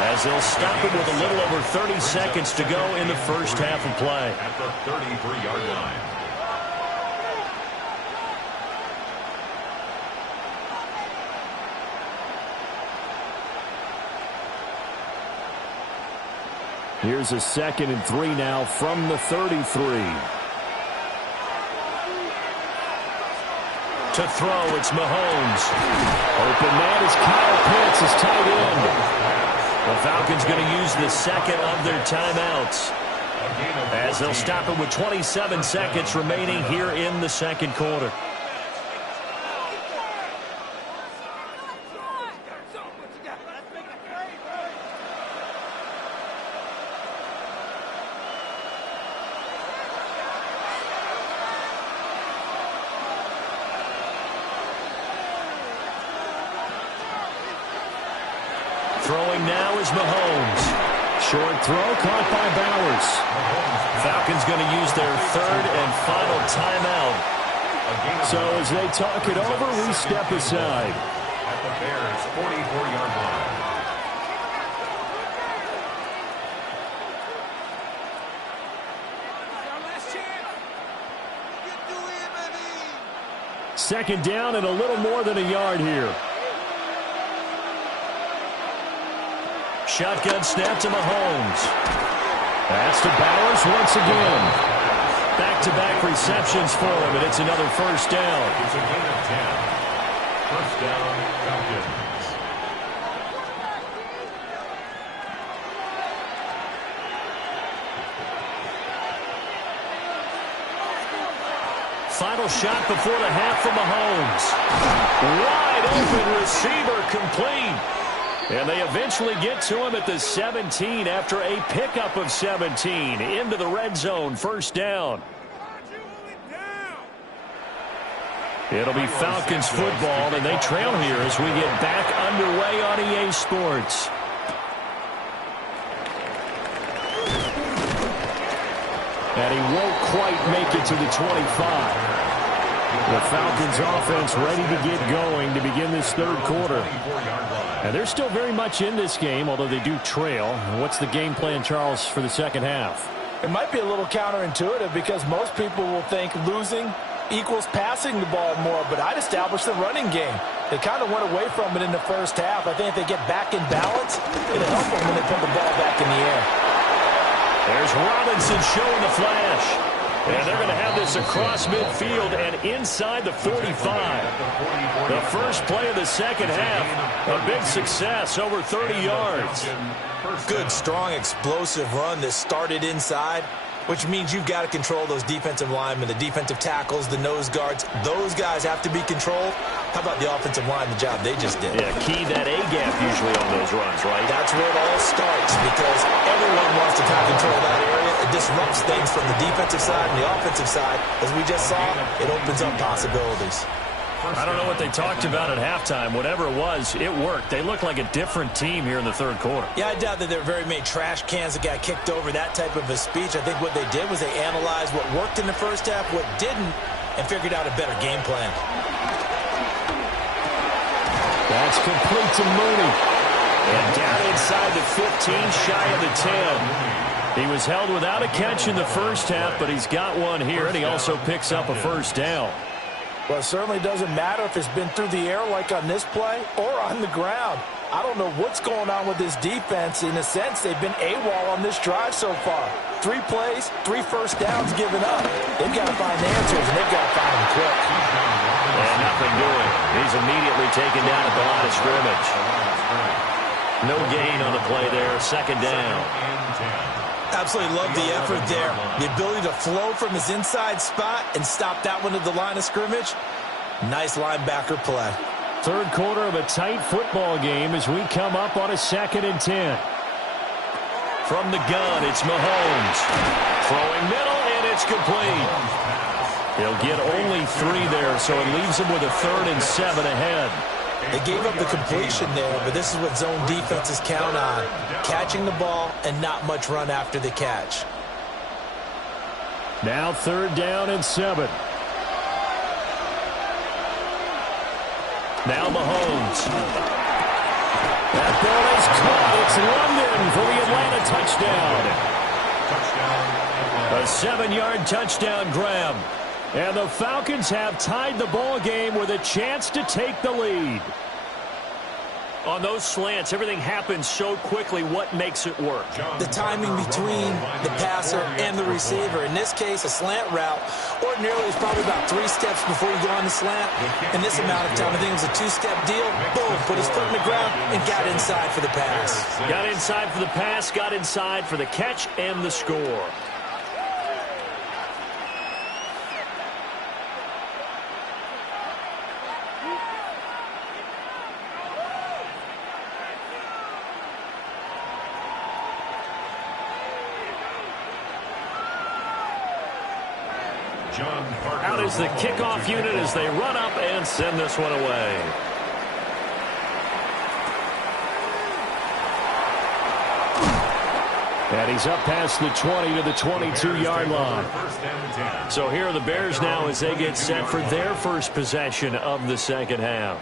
as they'll stop it with a little over 30 seconds to go in the first half of play. At the 33-yard line. Here's a 2nd and 3 now from the 33. To throw, it's Mahomes. Open man is Kyle Pitts, his tight end. The Falcons going to use the second of their timeouts, as they'll stop it with 27 seconds remaining here in the second quarter. Throwing now is Mahomes. Short throw caught by Bowers. Falcons going to use their third and final timeout. So as they talk it over, we step aside. At the Bears' 44-yard line. Second down and a little more than a yard here. Shotgun snap to Mahomes. Pass to Bowers once again. Back-to-back receptions for him, and it's another first down. It's a gain of 10. First down, Falcons. Final shot before the half for Mahomes. Wide open receiver, complete. And they eventually get to him at the 17 after a pickup of 17 into the red zone. First down. It'll be Falcons football, and they trail here as we get back underway on EA Sports. And he won't quite make it to the 25. The Falcons offense ready to get going to begin this third quarter. And they're still very much in this game, although they do trail. What's the game plan, Charles, for the second half? It might be a little counterintuitive because most people will think losing equals passing the ball more, but I'd establish the running game. They kind of went away from it in the first half. I think if they get back in balance, it'll help them when they put the ball back in the air. There's Robinson showing the flash. And they're going to have this across midfield and inside the 45. The first play of the second half, a big success, over 30 yards. Good, strong, explosive run that started inside, which means you've got to control those defensive linemen, the defensive tackles, the nose guards. Those guys have to be controlled. How about the offensive line, the job they just did? Yeah, key that A-gap usually on those runs, right? That's where it all starts because everyone wants to kind of control that area. It disrupts things from the defensive side and the offensive side. As we just saw, it opens up possibilities. I don't know what they talked about at halftime. Whatever it was, it worked. They look like a different team here in the third quarter. Yeah, I doubt that there are very many trash cans that got kicked over, that type of a speech. I think what they did was they analyzed what worked in the first half, what didn't, and figured out a better game plan. That's complete to Mooney. And down inside the 15, shy of the 10. He was held without a catch in the first half, but he's got one here, and he also picks up a first down. Well, it certainly doesn't matter if it's been through the air like on this play or on the ground. I don't know what's going on with this defense. In a sense, they've been AWOL on this drive so far. 3 plays, 3 first downs given up. They've got to find answers, and they've got to find them quick. And nothing doing. He's immediately taken down at the line of scrimmage. No gain on the play there. Second down. Absolutely love the effort there. The ability to flow from his inside spot and stop that one at the line of scrimmage. Nice linebacker play. Third quarter of a tight football game as we come up on a 2nd and 10. From the gun, it's Mahomes. Throwing middle, and it's complete. He'll get only 3 there, so it leaves him with a 3rd and 7 ahead. They gave up the completion there, but this is what zone defenses count on. Catching the ball and not much run after the catch. Now 3rd down and 7. Now Mahomes. That ball is caught. It's London for the Atlanta touchdown. A 7-yard touchdown grab. And the Falcons have tied the ball game with a chance to take the lead. On those slants, everything happens so quickly. What makes it work? The timing between the passer and the receiver. In this case, a slant route ordinarily is probably about 3 steps before you go on the slant. In this amount of time, I think it was a 2-step deal. Boom, put his foot in the ground and got inside for the pass. Got inside for the pass, got inside for the catch and the score. Out is the kickoff unit as they run up and send this one away. And he's up past the 20 to the 22-yard line. So here are the Bears now as they get set for their first possession of the second half.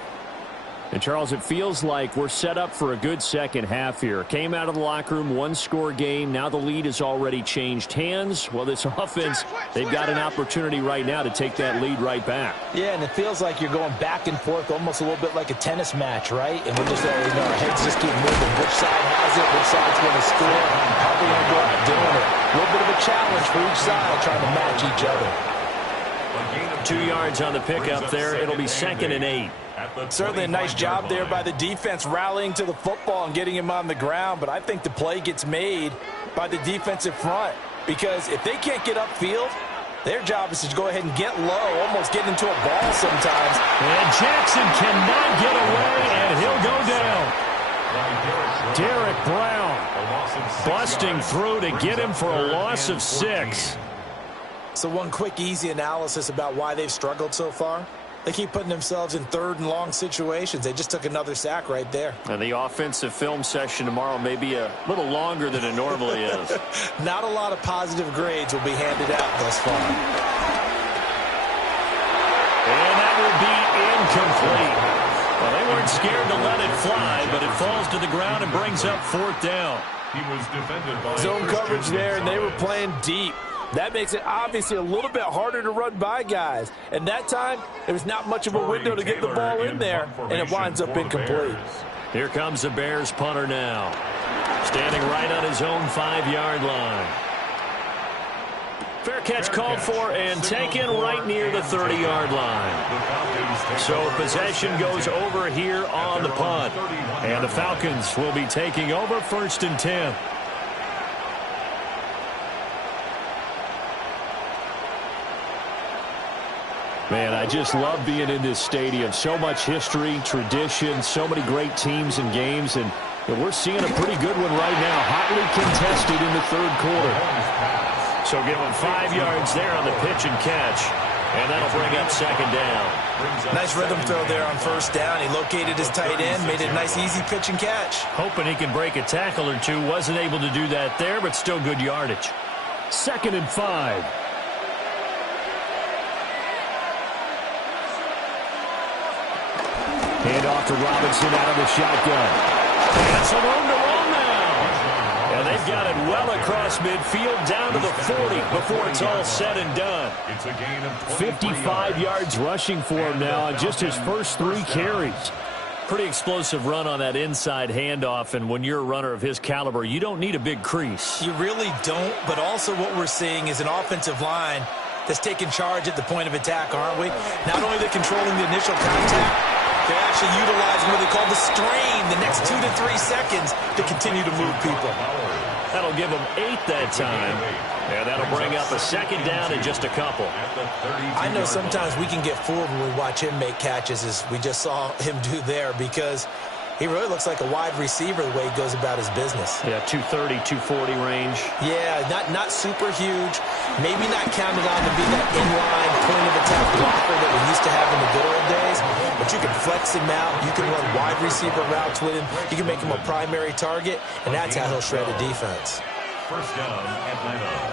And, Charles, it feels like we're set up for a good second half here. Came out of the locker room, 1-score game. Now the lead has already changed hands. Well, this offense, they've got an opportunity right now to take that lead right back. Yeah, and it feels like you're going back and forth almost a little bit like a tennis match, right? And we're just, our heads just keep moving. Which side has it? Which side's going to score? How are we going to go out doing it? A little bit of a challenge for each side trying to match each other. 2 yards on the pickup there. It'll be 2nd and 8. Certainly a nice job there by the defense rallying to the football and getting him on the ground, but I think the play gets made by the defensive front because if they can't get upfield, their job is to go ahead and get low, almost get into a ball sometimes. And Jackson cannot get away, and he'll go down. Derek Brown busting through to get him for a loss of 6. So one quick, easy analysis about why they've struggled so far. They keep putting themselves in 3rd and long situations. They just took another sack right there. And the offensive film session tomorrow may be a little longer than it normally is. Not a lot of positive grades will be handed out thus far. And that will be incomplete. Well, they weren't scared to let it fly, but it falls to the ground and brings up 4th down. He was defended by zone coverage there, and they were playing deep. That makes it obviously a little bit harder to run by guys. And that time, there was not much of a window to get the ball in there, and it winds up incomplete. Here comes the Bears punter now. Standing right on his own 5-yard line. Fair catch called for and taken right near the 30-yard line. So possession goes over here on the punt. And the Falcons will be taking over 1st and 10. Man, I just love being in this stadium. So much history, tradition, so many great teams and games, and we're seeing a pretty good one right now, hotly contested in the 3rd quarter. So give him 5 yards there on the pitch and catch, and that'll bring up 2nd down. Nice rhythm throw there on 1st down. He located his tight end, made it a nice, easy pitch and catch. Hoping he can break a tackle or two. Wasn't able to do that there, but still good yardage. 2nd and 5. Hand off to Robinson out of the shotgun. And some room to run now. And they've got it well across midfield down to the 40 before it's all said and done. It's a gain of 55 yards rushing for him now on just his first 3 carries. Pretty explosive run on that inside handoff, and when you're a runner of his caliber, you don't need a big crease. You really don't, but also what we're seeing is an offensive line that's taking charge at the point of attack, aren't we? Not only they're controlling the initial contact, they're actually utilizing what they call the strain, the next 2 to 3 seconds to continue to move people. That'll give them 8 that time. And that'll bring up a second down in just a couple. I know sometimes we can get fooled when we watch him make catches, as we just saw him do there, because he really looks like a wide receiver the way he goes about his business. Yeah, 230, 240 range. Yeah, not super huge. Maybe not counted on to be that inline point-of-attack blocker that we used to have in the good old days, but you can flex him out. You can run wide receiver routes with him. You can make him a primary target, and that's how he'll shred a defense. First down, Atlanta.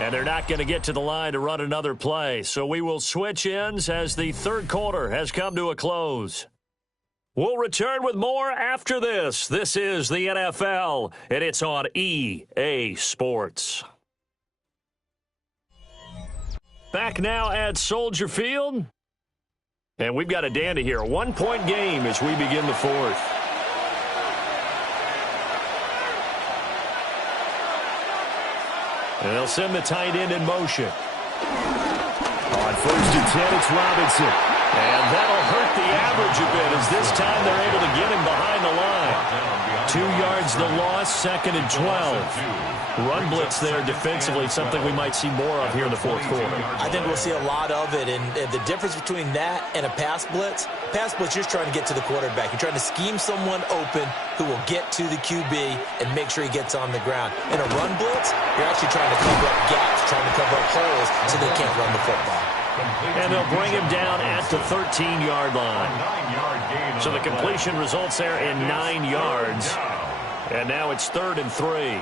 And they're not going to get to the line to run another play. So we will switch ends as the third quarter has come to a close. We'll return with more after this. This is the NFL, and it's on EA Sports. Back now at Soldier Field. And we've got a dandy here. A 1-point game as we begin the fourth. And they'll send the tight end in motion. On first and 10, it's Robinson. And that'll hurt the average a bit, as this time they're able to get him behind the line. 2 yards the loss, second and 12. Run blitz there defensively, something we might see more of here in the fourth quarter. I think we'll see a lot of it, and the difference between that and a pass blitz, you're just trying to get to the quarterback. You're trying to scheme someone open who will get to the QB and make sure he gets on the ground. In a run blitz, you're actually trying to cover up gaps, trying to cover up holes so they can't run the football. And they'll bring him down at the 13-yard line. So the completion results there in 9 yards. And now it's 3rd and 3.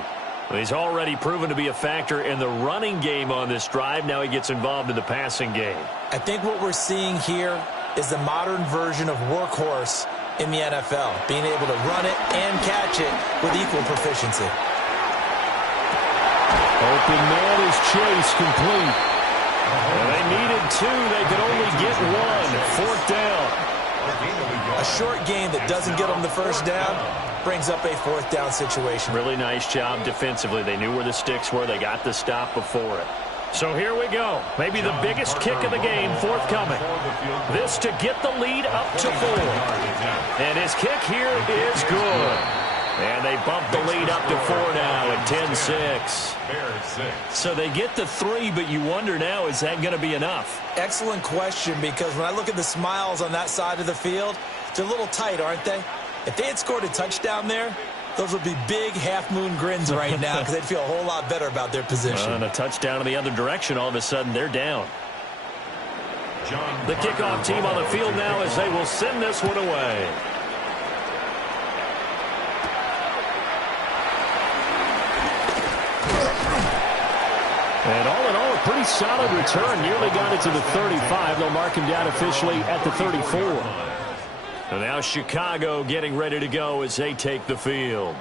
He's already proven to be a factor in the running game on this drive. Now he gets involved in the passing game. I think what we're seeing here is the modern version of workhorse in the NFL, being able to run it and catch it with equal proficiency. Open man is Chase, complete. Well, they needed 2. They could only get 1. 4th down. A short gain that doesn't get them the first down brings up a 4th down situation. Really nice job defensively. They knew where the sticks were. They got the stop before it. So here we go. Maybe the biggest kick of the game forthcoming. This to get the lead up to 4. And his kick here is good. And they bump the lead up to 4 now at 10-6. So they get to 3, but you wonder now, is that going to be enough? Excellent question, because when I look at the smiles on that side of the field, they're a little tight, aren't they? If they had scored a touchdown there, those would be big half-moon grins right now, because they'd feel a whole lot better about their position. And a touchdown in the other direction, all of a sudden they're down. The kickoff team on the field now as they will send this one away. And all in all, a pretty solid return. Nearly got it to the 35. They'll mark him down officially at the 34. And now Chicago getting ready to go as they take the field.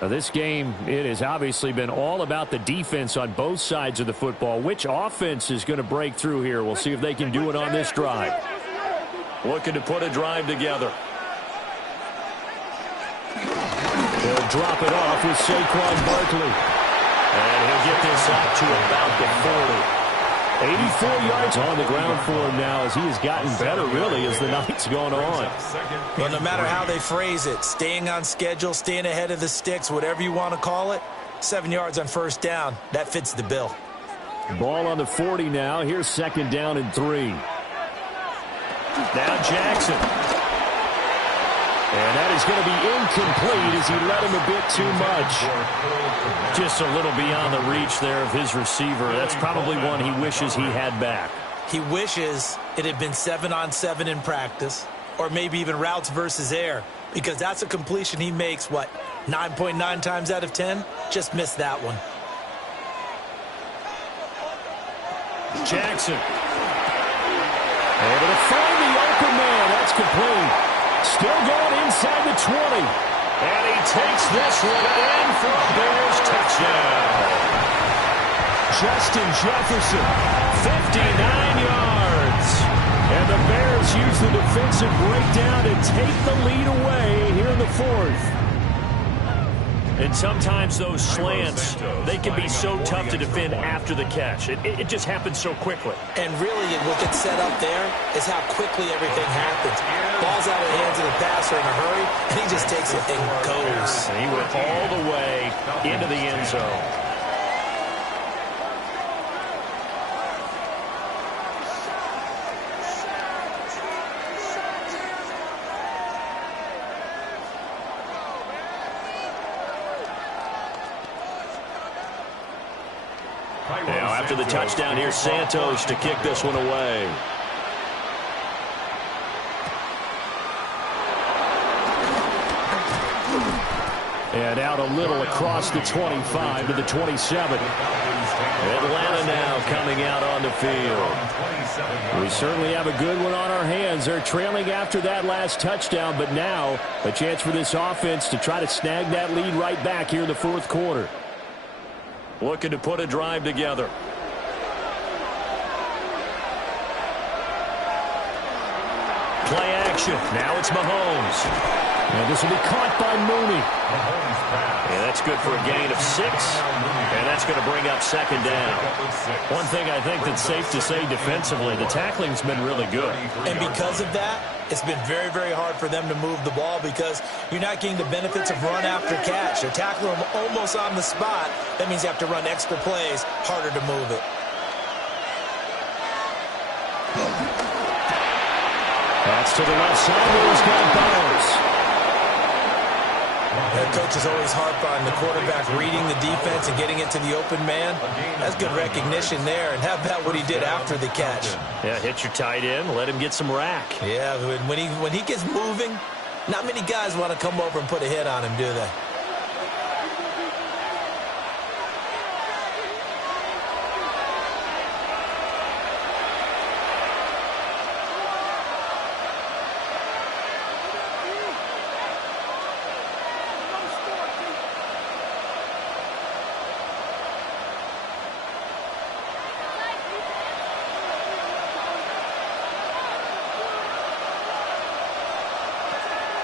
Now this game, it has obviously been all about the defense on both sides of the football. Which offense is going to break through here? We'll see if they can do it on this drive. Looking to put a drive together. They'll drop it off with Saquon Barkley. And he'll get this out to about the 40. 84 yards on the ground for him now, as he has gotten better, really, as the night's gone on. Well, no matter how they phrase it, staying on schedule, staying ahead of the sticks, whatever you want to call it, 7 yards on first down, that fits the bill. Ball on the 40 now. Here's 2nd down and 3. Now Jackson. And that is going to be incomplete as he let him a bit too much. Just a little beyond the reach there of his receiver. That's probably one he wishes he had back. He wishes it had been 7-on-7 in practice, or maybe even routes versus air, because that's a completion he makes, 9.9 times out of 10? Just missed that one. Jackson. Able to find the open man. That's complete. Still going inside the 20. And he takes this one in for a Bears touchdown. Justin Jefferson. 59 yards. And the Bears use the defensive breakdown to take the lead away here in the fourth. And sometimes those slants, they can be so tough to defend after the catch. It just happens so quickly. And really, what gets set up there is how quickly everything happens. Ball's out of the hands of the passer in a hurry, and he just takes it and goes. And he went all the way into the end zone. Now, after the touchdown, here's Santos to kick this one away. And out a little across the 25 to the 27. Atlanta now coming out on the field. We certainly have a good one on our hands. They're trailing after that last touchdown, but now a chance for this offense to try to snag that lead right back here in the fourth quarter. Looking to put a drive together. Play action. Now it's Mahomes. And this will be caught by Mooney. And that's good for a gain of 6. And that's going to bring up second down. One thing I think that's safe to say defensively, the tackling's been really good. And because of that, it's been very, very hard for them to move the ball because you're not getting the benefits of run after catch. They're tackling them almost on the spot. That means you have to run extra plays, harder to move it. That's to the left side. He's got Bowers. The coach is always harp on the quarterback reading the defense and getting it to the open man. That's good recognition there. And how about what he did after the catch? Yeah, hit your tight end, let him get some rack. Yeah, when he gets moving, not many guys want to come over and put a hit on him, do they?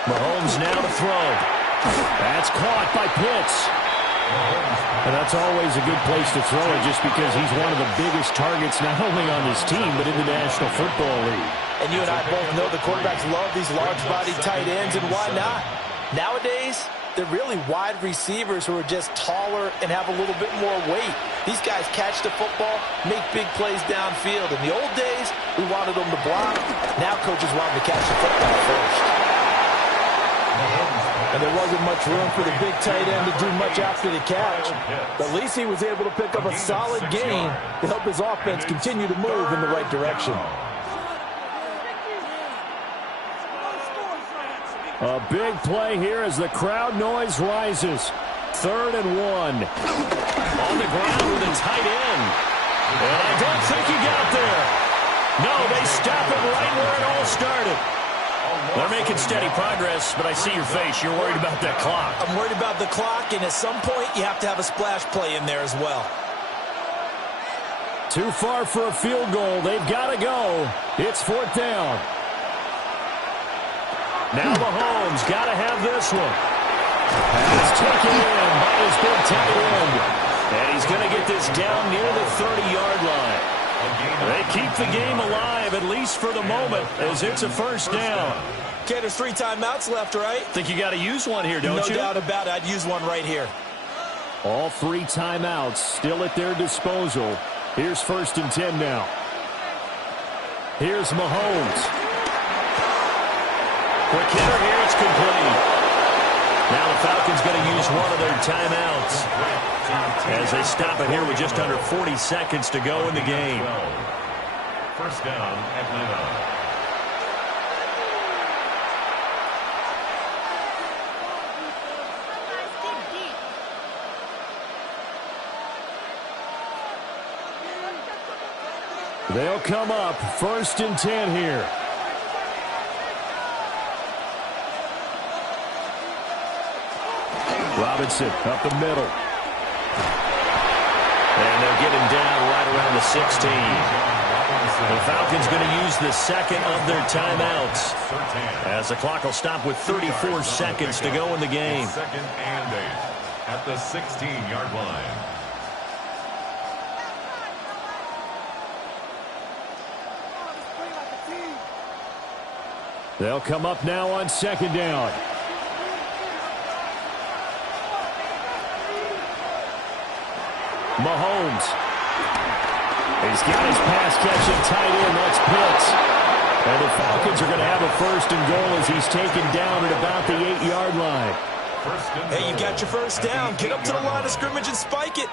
Mahomes now to throw. That's caught by Pitts. And that's always a good place to throw it just because he's one of the biggest targets not only on his team but in the National Football League. And you and I both know the quarterbacks love these large-bodied tight ends, and why not? Nowadays, they're really wide receivers who are just taller and have a little bit more weight. These guys catch the football, make big plays downfield. In the old days, we wanted them to block. Now coaches want them to catch the football first. And there wasn't much room for the big tight end to do much after the catch. But at least he was able to pick up a solid gain to help his offense continue to move in the right direction. A big play here as the crowd noise rises. 3rd and 1. On the ground with a tight end. And I don't think he got there. No, they stop it right where it all started. They're making steady progress, but I see your face. You're worried about that clock. I'm worried about the clock, and at some point, you have to have a splash play in there as well. Too far for a field goal. They've got to go. It's 4th down. Now Mahomes got to have this one. And it's taken in by his big tight end. And he's going to get this down near the 30-yard line. They keep the game alive, at least for the moment, as it's a 1st down. Okay, there's 3 timeouts left, right? Think you got to use one here, don't you? No doubt about it. I'd use one right here. All 3 timeouts still at their disposal. Here's 1st and 10 now. Here's Mahomes. Quick hitter here. It's complete. Now the Falcons going to use one of their timeouts as they stop it here with just under 40 seconds to go in the game. 1st down, Atlanta. They'll come up 1st and 10 here. Robinson up the middle. And they'll get him down right around the 16. The Falcons going to use the second of their timeouts, as the clock will stop with 34 seconds to go in the game. Second and 8 at the 16-yard line. They'll come up now on second down. Mahomes. He's got his pass-catching tight end. That's Pitts. And the Falcons are going to have a first and goal as he's taken down at about the 8-yard line. Hey, you got your first down. Get up to the line of scrimmage and spike it.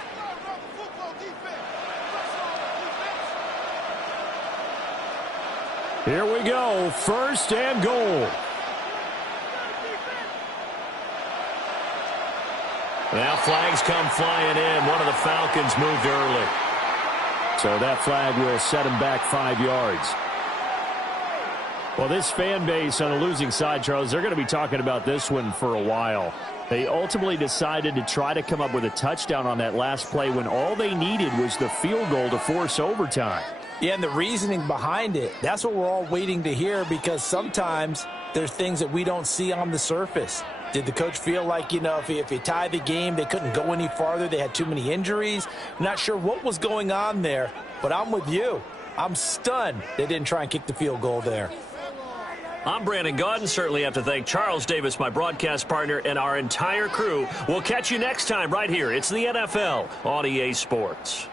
Here we go. First and goal. Now flags come flying in. One of the Falcons moved early. So that flag will set him back 5 yards. Well, this fan base on the losing side, Charles, they're going to be talking about this one for a while. They ultimately decided to try to come up with a touchdown on that last play when all they needed was the field goal to force overtime. Yeah, and the reasoning behind it, that's what we're all waiting to hear, because sometimes there's things that we don't see on the surface. Did the coach feel like, if you tie the game, they couldn't go any farther? They had too many injuries. Not sure what was going on there, but I'm with you. I'm stunned they didn't try and kick the field goal there. I'm Brandon Gaudin. Certainly have to thank Charles Davis, my broadcast partner, and our entire crew. We'll catch you next time right here. It's the NFL on EA Sports.